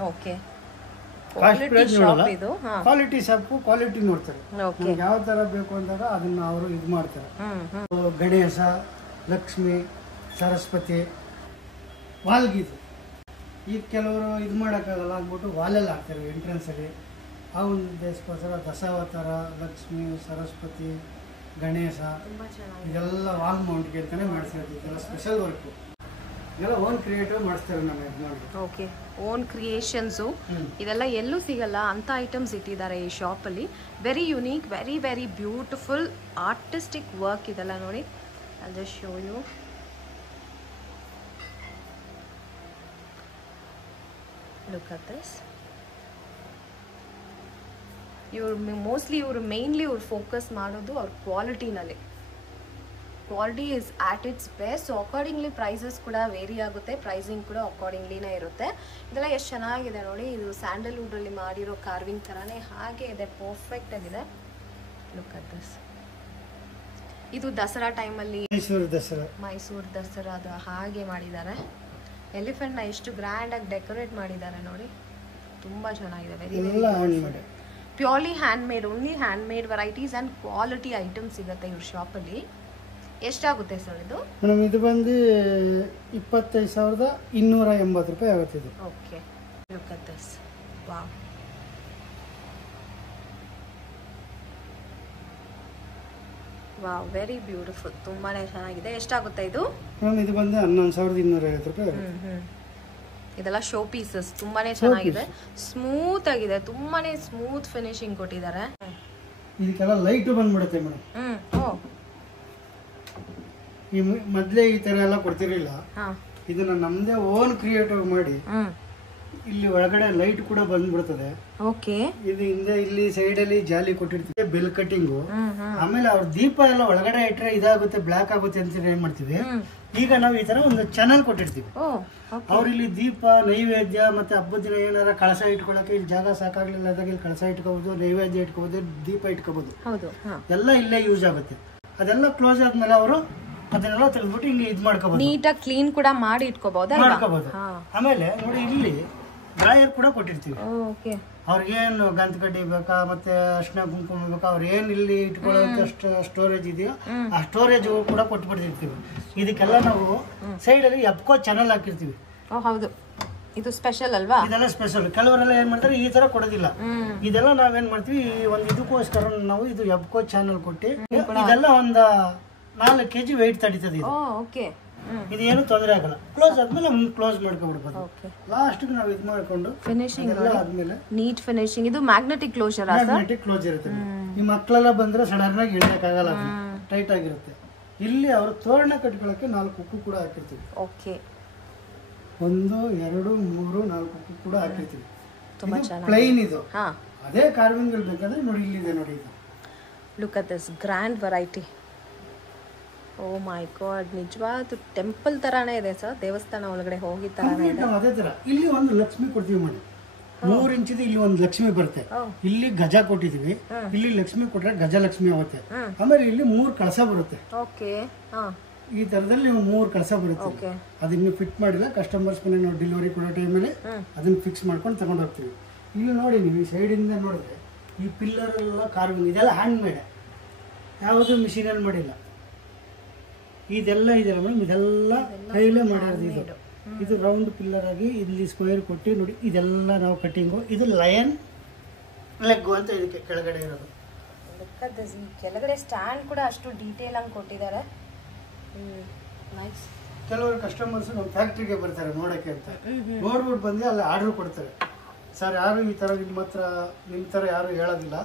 ಕಾಸ್ಟ್ ಪ್ರೈಸ್ ನೋಡಲ್ಲ, ಕ್ವಾಲಿಟಿ ಶಾಪು ಕ್ವಾಲಿಟಿ ನೋಡ್ತಾರೆ. ಯಾವ ಥರ ಬೇಕು ಅಂದಾಗ ಅದನ್ನ ಅವರು ಇದು ಮಾಡ್ತಾರೆ. ಗಣೇಶ, ಲಕ್ಷ್ಮಿ, ಸರಸ್ವತಿ, ವಾಲ್ಗೀತು. ಈಗ ಕೆಲವರು ಇದು ಮಾಡೋಕ್ಕಾಗಲ್ಲ ಅಂದ್ಬಿಟ್ಟು ವಾಲೆಲ್ಲ ಹಾಕ್ತಾರೆ ಎಂಟ್ರೆನ್ಸಲ್ಲಿ. ಆ ಒಂದು ಉದ್ದೇಶಕ್ಕೋಸ್ಕರ ದಶಾವತಾರ, ಲಕ್ಷ್ಮಿ, ಸರಸ್ವತಿ, ಗಣೇಶ ತುಂಬಾ ಚೆನ್ನಾಗಿದೆ. ಇದೆಲ್ಲ ವಾಲ್ ಮೌಂಟ್ಗೆ ಅಂತಾನೆ ಮಾಡಿಸಿರೋದು. ಇದೆಲ್ಲ ಸ್ಪೆಷಲ್ ವರ್ಕು, ಇದೆಲ್ಲ ಓನ್ ಕ್ರಿಯೇಟಿವ್ ಮಾಡಿಸ್ತಾರೆ ನಮ್ಮ ಯಜಮಾನ್ರು. Okay, own creations. ಇದೆಲ್ಲ ಎಲ್ಲೂ ಸಿಗಲ್ಲ ಅಂತ ಐಟಮ್ಸ್ ಇಟ್ಟಿದ್ದಾರೆ ಈ ಶಾಪಲ್ಲಿ. Very unique, very very beautiful artistic work ಇದೆಲ್ಲ ನೋಡಿ. I'll just show you. Look at this. ಇವ್ರು ಮೋಸ್ಟ್ಲಿ ಮೇನ್ಲಿ ಫೋಕಸ್ ಮಾಡೋದು ಅವ್ರ ಕ್ವಾಲಿಟಿನಲ್ಲಿ. Quality is at its best. So accordingly prices ಕೂಡ ವೇರಿ ಆಗುತ್ತೆ, ಪ್ರೈಸಿಂಗ್ ಕೂಡ ಅಕಾರ್ಡಿಂಗ್ಲಿನೇ ಇರುತ್ತೆ. ಇದೆಲ್ಲ ಎಷ್ಟು ಚೆನ್ನಾಗಿದೆ ನೋಡಿ. ಇದು ಸ್ಯಾಂಡಲ್ವುಡಲ್ಲಿ ಮಾಡಿರೋ ಕಾರ್ವಿಂಗ್ ಥರನೇ ಹಾಗೆ ಇದೆ, ಪರ್ಫೆಕ್ಟ್ ಆಗಿದೆ. Look at this. ಇದು ದಸರಾ ಟೈಮಲ್ಲಿ, ಮೈಸೂರು ದಸರಾದ ಹಾಗೆ ಮಾಡಿದ್ದಾರೆ. ಎಲಿಫೆಂಟ್ನ ಎಷ್ಟು ಗ್ರ್ಯಾಂಡಾಗಿ ಡೆಕೋರೇಟ್ ಮಾಡಿದ್ದಾರೆ ನೋಡಿ, ತುಂಬ ಚೆನ್ನಾಗಿದೆ. Very purely hand made, only hand made varieties and quality items ಸಿಗುತ್ತೆ ಇವ್ರ ಶಾಪಲ್ಲಿ. ಎಷ್ಟಾಗುತ್ತೆ ಸರ್ ಇದು? ಮೇಡಮ್ ಇದು ಬಂದು 25,280 ರೂಪಾಯಿ ಆಗುತ್ತೆ ಇದು. Okay, look at this. Wow, wow, very beautiful. ತುಂಬಾನೇ ಚೆನ್ನಾಗಿದೆ. ಎಷ್ಟಾಗುತ್ತೆ ಇದು? ಮೇಡಮ್ ಇದು ಬಂದು 11,250 ರೂಪಾಯಿ ಆಗುತ್ತೆ. ಇದೆಲ್ಲ ಶೋ ಪೀಸಸ್, ತುಂಬಾನೇ ಚೆನ್ನಾಗಿದೆ, ಸ್ಮೂತ್ ಆಗಿದೆ, ತುಂಬಾನೇ ಸ್ಮೂತ್ ಫಿನಿಶಿಂಗ್ ಕೊಟ್ಟಿದ್ದಾರೆ. ಇದಕ್ಕೆಲ್ಲ ಲೈಟ್ ಬಂದ್ಬಿಡುತ್ತೆ ಮೇಡಮ್. ಈ ಮೊದಲೇ ಈ ತರ ಎಲ್ಲ ಕೊಡ್ತಿರ್ಲಿಲ್ಲ. ಇದನ್ನ ನಮ್ದೇ ಓನ್ ಕ್ರಿಯೇಟಿವ್ ಮಾಡಿ ಇಲ್ಲಿ ಒಳಗಡೆ ಲೈಟ್ ಕೂಡ ಬಂದ್ಬಿಡ್ತದೆ. ಓಕೆ, ಇದು ಹಿಂದೆ ಇಲ್ಲಿ ಸೈಡ್ ಅಲ್ಲಿ ಜಾಲಿ ಕೊಟ್ಟಿರ್ತೀವಿ, ಬೆಲ್ ಕಟ್ಟಿಂಗು. ಆಮೇಲೆ ಅವ್ರ ದೀಪ ಎಲ್ಲ ಒಳಗಡೆ ಇಟ್ರೆ ಇದಾಗುತ್ತೆ, ಬ್ಲಾಕ್ ಆಗುತ್ತೆ ಅಂತ ಏನ್ ಮಾಡ್ತೀವಿ, ಈಗ ನಾವು ಈ ತರ ಒಂದು ಚಾನಲ್ ಕೊಟ್ಟಿರ್ತೀವಿ. ಅವ್ರ ಇಲ್ಲಿ ದೀಪ, ನೈವೇದ್ಯ ಮತ್ತೆ ಹಬ್ಬದ ದಿನ ಏನಾರ ಕಳಸ ಇಟ್ಕೊಳಕ್ಕೆ ಇಲ್ಲಿ ಜಾಗ ಸಾಕಾಗ್ಲಿಲ್ಲ ಅದಾಗ ಇಲ್ಲಿ ಕಳಸ ಇಟ್ಕೋಬಹುದು, ನೈವೇದ್ಯ ಇಟ್ಕೋಬಹುದು, ದೀಪ ಇಟ್ಕೋಬಹುದು. ಎಲ್ಲ ಇಲ್ಲೇ ಯೂಸ್ ಆಗುತ್ತೆ. ಅದೆಲ್ಲ ಕ್ಲೋಸ್ ಆದ್ಮೇಲೆ ಅವರು ಅದನ್ನೆಲ್ಲ ತೆಗೆದ್ಬಿಟ್ಟು ಹಿಂಗೆ ಇದು ಮಾಡ್ಕೋಬಹುದು, ನೀಟಾಗಿ ಕ್ಲೀನ್ ಕೂಡ ಮಾಡಿ ಇಟ್ಕೋಬಹುದು. ಆಮೇಲೆ ನೋಡಿ ಇಲ್ಲಿ ಡ್ರಾಯರ್ ಕೂಡ ಕೊಟ್ಟಿರ್ತೀವಿ. ಅವ್ರಿಗೇನು ಗಂಧ ಕಡ್ಡಿ ಬೇಕಾ ಮತ್ತೆ ಅರ್ಶಿನ ಕುಂಕುಮ ಬೇಕಾ, ಅವ್ರ ಏನ್ ಇಲ್ಲಿ ಇಟ್ಕೊಳ್ಳೋಕೆ ಸ್ಟೋರೇಜ್ ಇದೆಯೋ ಆ ಸ್ಟೋರೇಜ್ ಕೂಡ ಕೊಟ್ಬಿಡ್ತಿರ್ತೀವಿ. ಇದಕ್ಕೆಲ್ಲ ನಾವು ಸೈಡ್ ಅಲ್ಲಿ ಎಪ್ಕೋ ಚಾನಲ್ ಹಾಕಿರ್ತೀವಿ. ಹೌದು, ಇದು ಸ್ಪೆಷಲ್ ಅಲ್ವಾ? ಇದೆಲ್ಲ ಸ್ಪೆಷಲ್. ಕೆಲವರೆಲ್ಲ ಏನ್ ಮಾಡ್ತಾರೆ ಈ ತರ ಕೊಡೋದಿಲ್ಲ. ಇದೆಲ್ಲ ನಾವೇನ್ ಮಾಡ್ತೀವಿ, ಒಂದು ಇದಕ್ಕೋಸ್ಕರ ನಾವು ಇದು ಎಪ್ಕೋ ಚಾನಲ್ ಕೊಟ್ಟು ಇದೆಲ್ಲ ಒಂದು 4 kg ವೆಯ್ಟ್ ತಡೀತದೆ. ಇದು ಏನು ತೊಂದರೆ ಆಗಲ್ಲ. ಕ್ಲೋಸ್ ಆದ್ಮೇಲೆ ಕ್ಲೋಸ್ ಮಾಡ್ಕೊಂಡ್ಬಿಡ್ಬೋದು. ಲಾಸ್ಟ್ ನಾವು ಇದು ಮಾಡ್ಕೊಂಡು ಫಿನಿಶಿಂಗ್ ಆದ್ಮೇಲೆ ನೀಟ್ ಫಿನಿಶಿಂಗ್. ಇದು ಮ್ಯಾಗ್ನೆಟಿಕ್ ಕ್ಲೋಜರ್, ಮ್ಯಾಗ್ನೆಟಿಕ್ ಕ್ಲೋಸ್ ಇರುತ್ತೆ. ಈ ಮಕ್ಕಳೆಲ್ಲ ಬಂದ್ರೆ ಸಡನ್ ಆಗಿ ಇಡಕ್ಕಾಗಲ್ಲ, ಟೈಟ್ ಆಗಿರುತ್ತೆ. ಇಲ್ಲಿ ಅವರು ತೋರಣ ಕಟ್ಕೊಳ್ಳಕ್ಕೆ 4 ಹುಕ್ಕು ಕೂಡ ಹಾಕಿರ್ತೀವಿ. ಓಕೆ, 1 2 3 4 ಹುಕ್ಕು ಕೂಡ ಹಾಕಿರ್ತೀವಿ. ಪ್ಲೈನ್ ಇದು. ಅದೇ ಕಾರ್ವಿಂಗ್ ಬೇಕಂದ್ರೆ ನೋಡಿ ಇಲ್ಲಿದೆ ನೋಡಿ. ಇದು look at this grand variety. Oh my god, ನಿಜವಾದ ಟೆಂಪಲ್ ತರಾನೇ ಇದೆ ಸರ್, ದೇವಸ್ಥಾನ ಒಳಗಡೆ ಹೋಗಿ ತರಾನೇ ಇದೆ. ಅದೇ ತರ ಇಲ್ಲಿ ಒಂದು ಲಕ್ಷ್ಮಿ ಕೊಡ್ತೀವಿ ಮಾಡಿ, 3 ಇಂಚಿದು ಇಲ್ಲಿ ಒಂದು ಲಕ್ಷ್ಮಿ ಬರುತ್ತೆ. ಇಲ್ಲಿ ಗಜ ಕೊಟ್ಟಿದೀವಿ, ಇಲ್ಲಿ ಲಕ್ಷ್ಮಿ ಕೊಟ್ರೆ ಗಜಲಕ್ಷ್ಮಿ ಆಗುತ್ತೆ. ಆಮೇಲೆ ಇಲ್ಲಿ 3 ಕಳಸ ಬರುತ್ತೆ. ಓಕೆ, ಈ ತರದಲ್ಲಿ 3 ಕಳಸ ಬರುತ್ತೆ. ಅದನ್ನ ಫಿಟ್ ಮಾಡಿಲ್ಲ, ಕಸ್ಟಮರ್ಸ್ ಮನೆ ನಾವು ಡೆಲಿವರಿ ಕೊಡೋ ಟೈಮಲ್ಲಿ ಅದನ್ನ ಫಿಕ್ಸ್ ಮಾಡ್ಕೊಂಡು ತಗೊಂಡು ಹೋಗ್ತೀವಿ. ಇಲ್ಲಿ ನೋಡಿ ನೀವು ಈ ಸೈಡ್ ಇಂದ ನೋಡಿದ್ರೆ ಈ ಪಿಲ್ಲರ್ ಎಲ್ಲ ಕಾರ್ವಿಂಗ್, ಇದೆಲ್ಲ ಹ್ಯಾಂಡ್ ಮೇಡ್, ಯಾವುದು ಮಿಷಿನಲ್ಲಿ ಮಾಡಿಲ್ಲ. ಇದೆಲ್ಲ ಇದೆಲ್ಲ ಮೇಡಮ್, ಇದೆಲ್ಲ ಕೈಲೇ ಮಾಡಿರೋದು. ಇದು ರೌಂಡ್ ಪಿಲ್ಲರ್ ಆಗಿ ಇಲ್ಲಿ ಸ್ಕ್ವೇರ್ ಕೊಟ್ಟು ನೋಡಿ, ಇದೆಲ್ಲ ನಾವು ಕಟ್ಟಿಂಗು. ಇದು ಲಯನ್ ಲೆಗ್ ಅಂತ ಇದಕ್ಕೆ ಕೆಳಗಡೆ ಇರೋದು. ಕೆಳಗಡೆ ಸ್ಟ್ಯಾಂಡ್ ಕೂಡ ಅಷ್ಟು ಡೀಟೇಲ್ ಆಗಿ ಕೊಟ್ಟಿದ್ದಾರೆ. ಕೆಲವರು ಕಸ್ಟಮರ್ಸ್ ನಮ್ಮ ಫ್ಯಾಕ್ಟ್ರಿಗೆ ಬರ್ತಾರೆ ನೋಡಕ್ಕೆ ಅಂತ, ನೋಡ್ಬಿಟ್ಟು ಬಂದು ಅಲ್ಲಿ ಆರ್ಡರ್ ಕೊಡ್ತಾರೆ. ಸರ್ ಯಾರು ಈ ತರ ನಿಮ್ಮ ತರ ಯಾರು ಹೇಳೋದಿಲ್ಲ,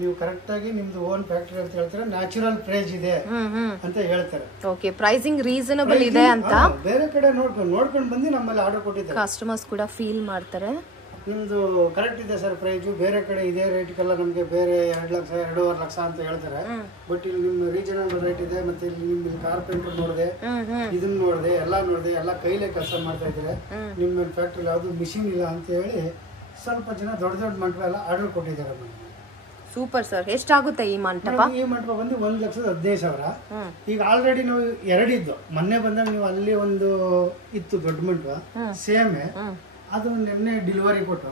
ನೀವು ಕರೆಕ್ಟ್ ಆಗಿ ನಿಮ್ದು ಓನ್ ಫ್ಯಾಕ್ಟರಿ ಅಂತ ಹೇಳ್ತಾರೆ, ನ್ಯಾಚುರಲ್ ಪ್ರೈಸ್ ಇದೆ ಅಂತ ಹೇಳ್ತಾರೆ. ಓಕೆ, ಪ್ರೈಸಿಂಗ್ ರೀಸನಬಲ್ ಇದೆ ಅಂತ ಬೇರೆ ಕಡೆ ನೋಡ್ಕೊಂಡು ಬಂದು ನಮ್ಮಲ್ಲಿ ಆರ್ಡರ್ ಕೊಟ್ಟಿದ್ದಾರೆ. ಕಸ್ಟಮರ್ಸ್ ಕೂಡ ಫೀಲ್ ಮಾಡ್ತಾರೆ ನಿಮ್ದು ಕರೆಕ್ಟ್ ಇದೆ ಸರ್ ಪ್ರೈಸು, ಬೇರೆ ಕಡೆ ಇದೇ ರೇಟ್ಗೆಲ್ಲ ನಮಗೆ ಬೇರೆ 2 ಲಕ್ಷ 2.5 ಲಕ್ಷ ಅಂತ ಹೇಳ್ತಾರೆ. ಬಟ್ ಇಲ್ಲಿ ನಿಮ್ಮ ರೀಸನಬಲ್ ರೇಟ್ ಇದೆ. ಮತ್ತೆ ಇಲ್ಲಿ ನಿಮ್ ಕಾರ್ಪೆಂಟರ್ ನೋಡಿದೆ, ಇದನ್ನ ನೋಡಿದೆ, ಎಲ್ಲ ಕೈಲೇ ಕೆಲಸ ಮಾಡ್ತಾ ಇದ್ದಾರೆ. ನಿಮ್ಮ ಫ್ಯಾಕ್ಟ್ರಿ ಯಾವ್ದು ಮಿಷಿನ್ ಇಲ್ಲ ಅಂತ ಹೇಳಿ ಸ್ವಲ್ಪ ಜನ ದೊಡ್ಡ ಮಂಟಪ ಎಲ್ಲ ಆರ್ಡರ್ ಕೊಟ್ಟಿದ್ದಾರೆ. Super sir. ಎಷ್ಟಾಗುತ್ತೆ ಈ ಮಂಟಪ? ಈ ಮಂಟಪ ಬಂದು 1,15,000. ಈಗ ಆಲ್ರೆಡಿ ನಾವು 2 ಇದ್ದು, ಮೊನ್ನೆ ಬಂದಾಗ ನೀವು ಅಲ್ಲಿ ಒಂದು ಇತ್ತು ದೊಡ್ಡ ಮಂಟಪ ಸೇಮೆ, ಅದು ನಿನ್ನೆ ಡೆಲಿವರಿ ಕೊಟ್ಟು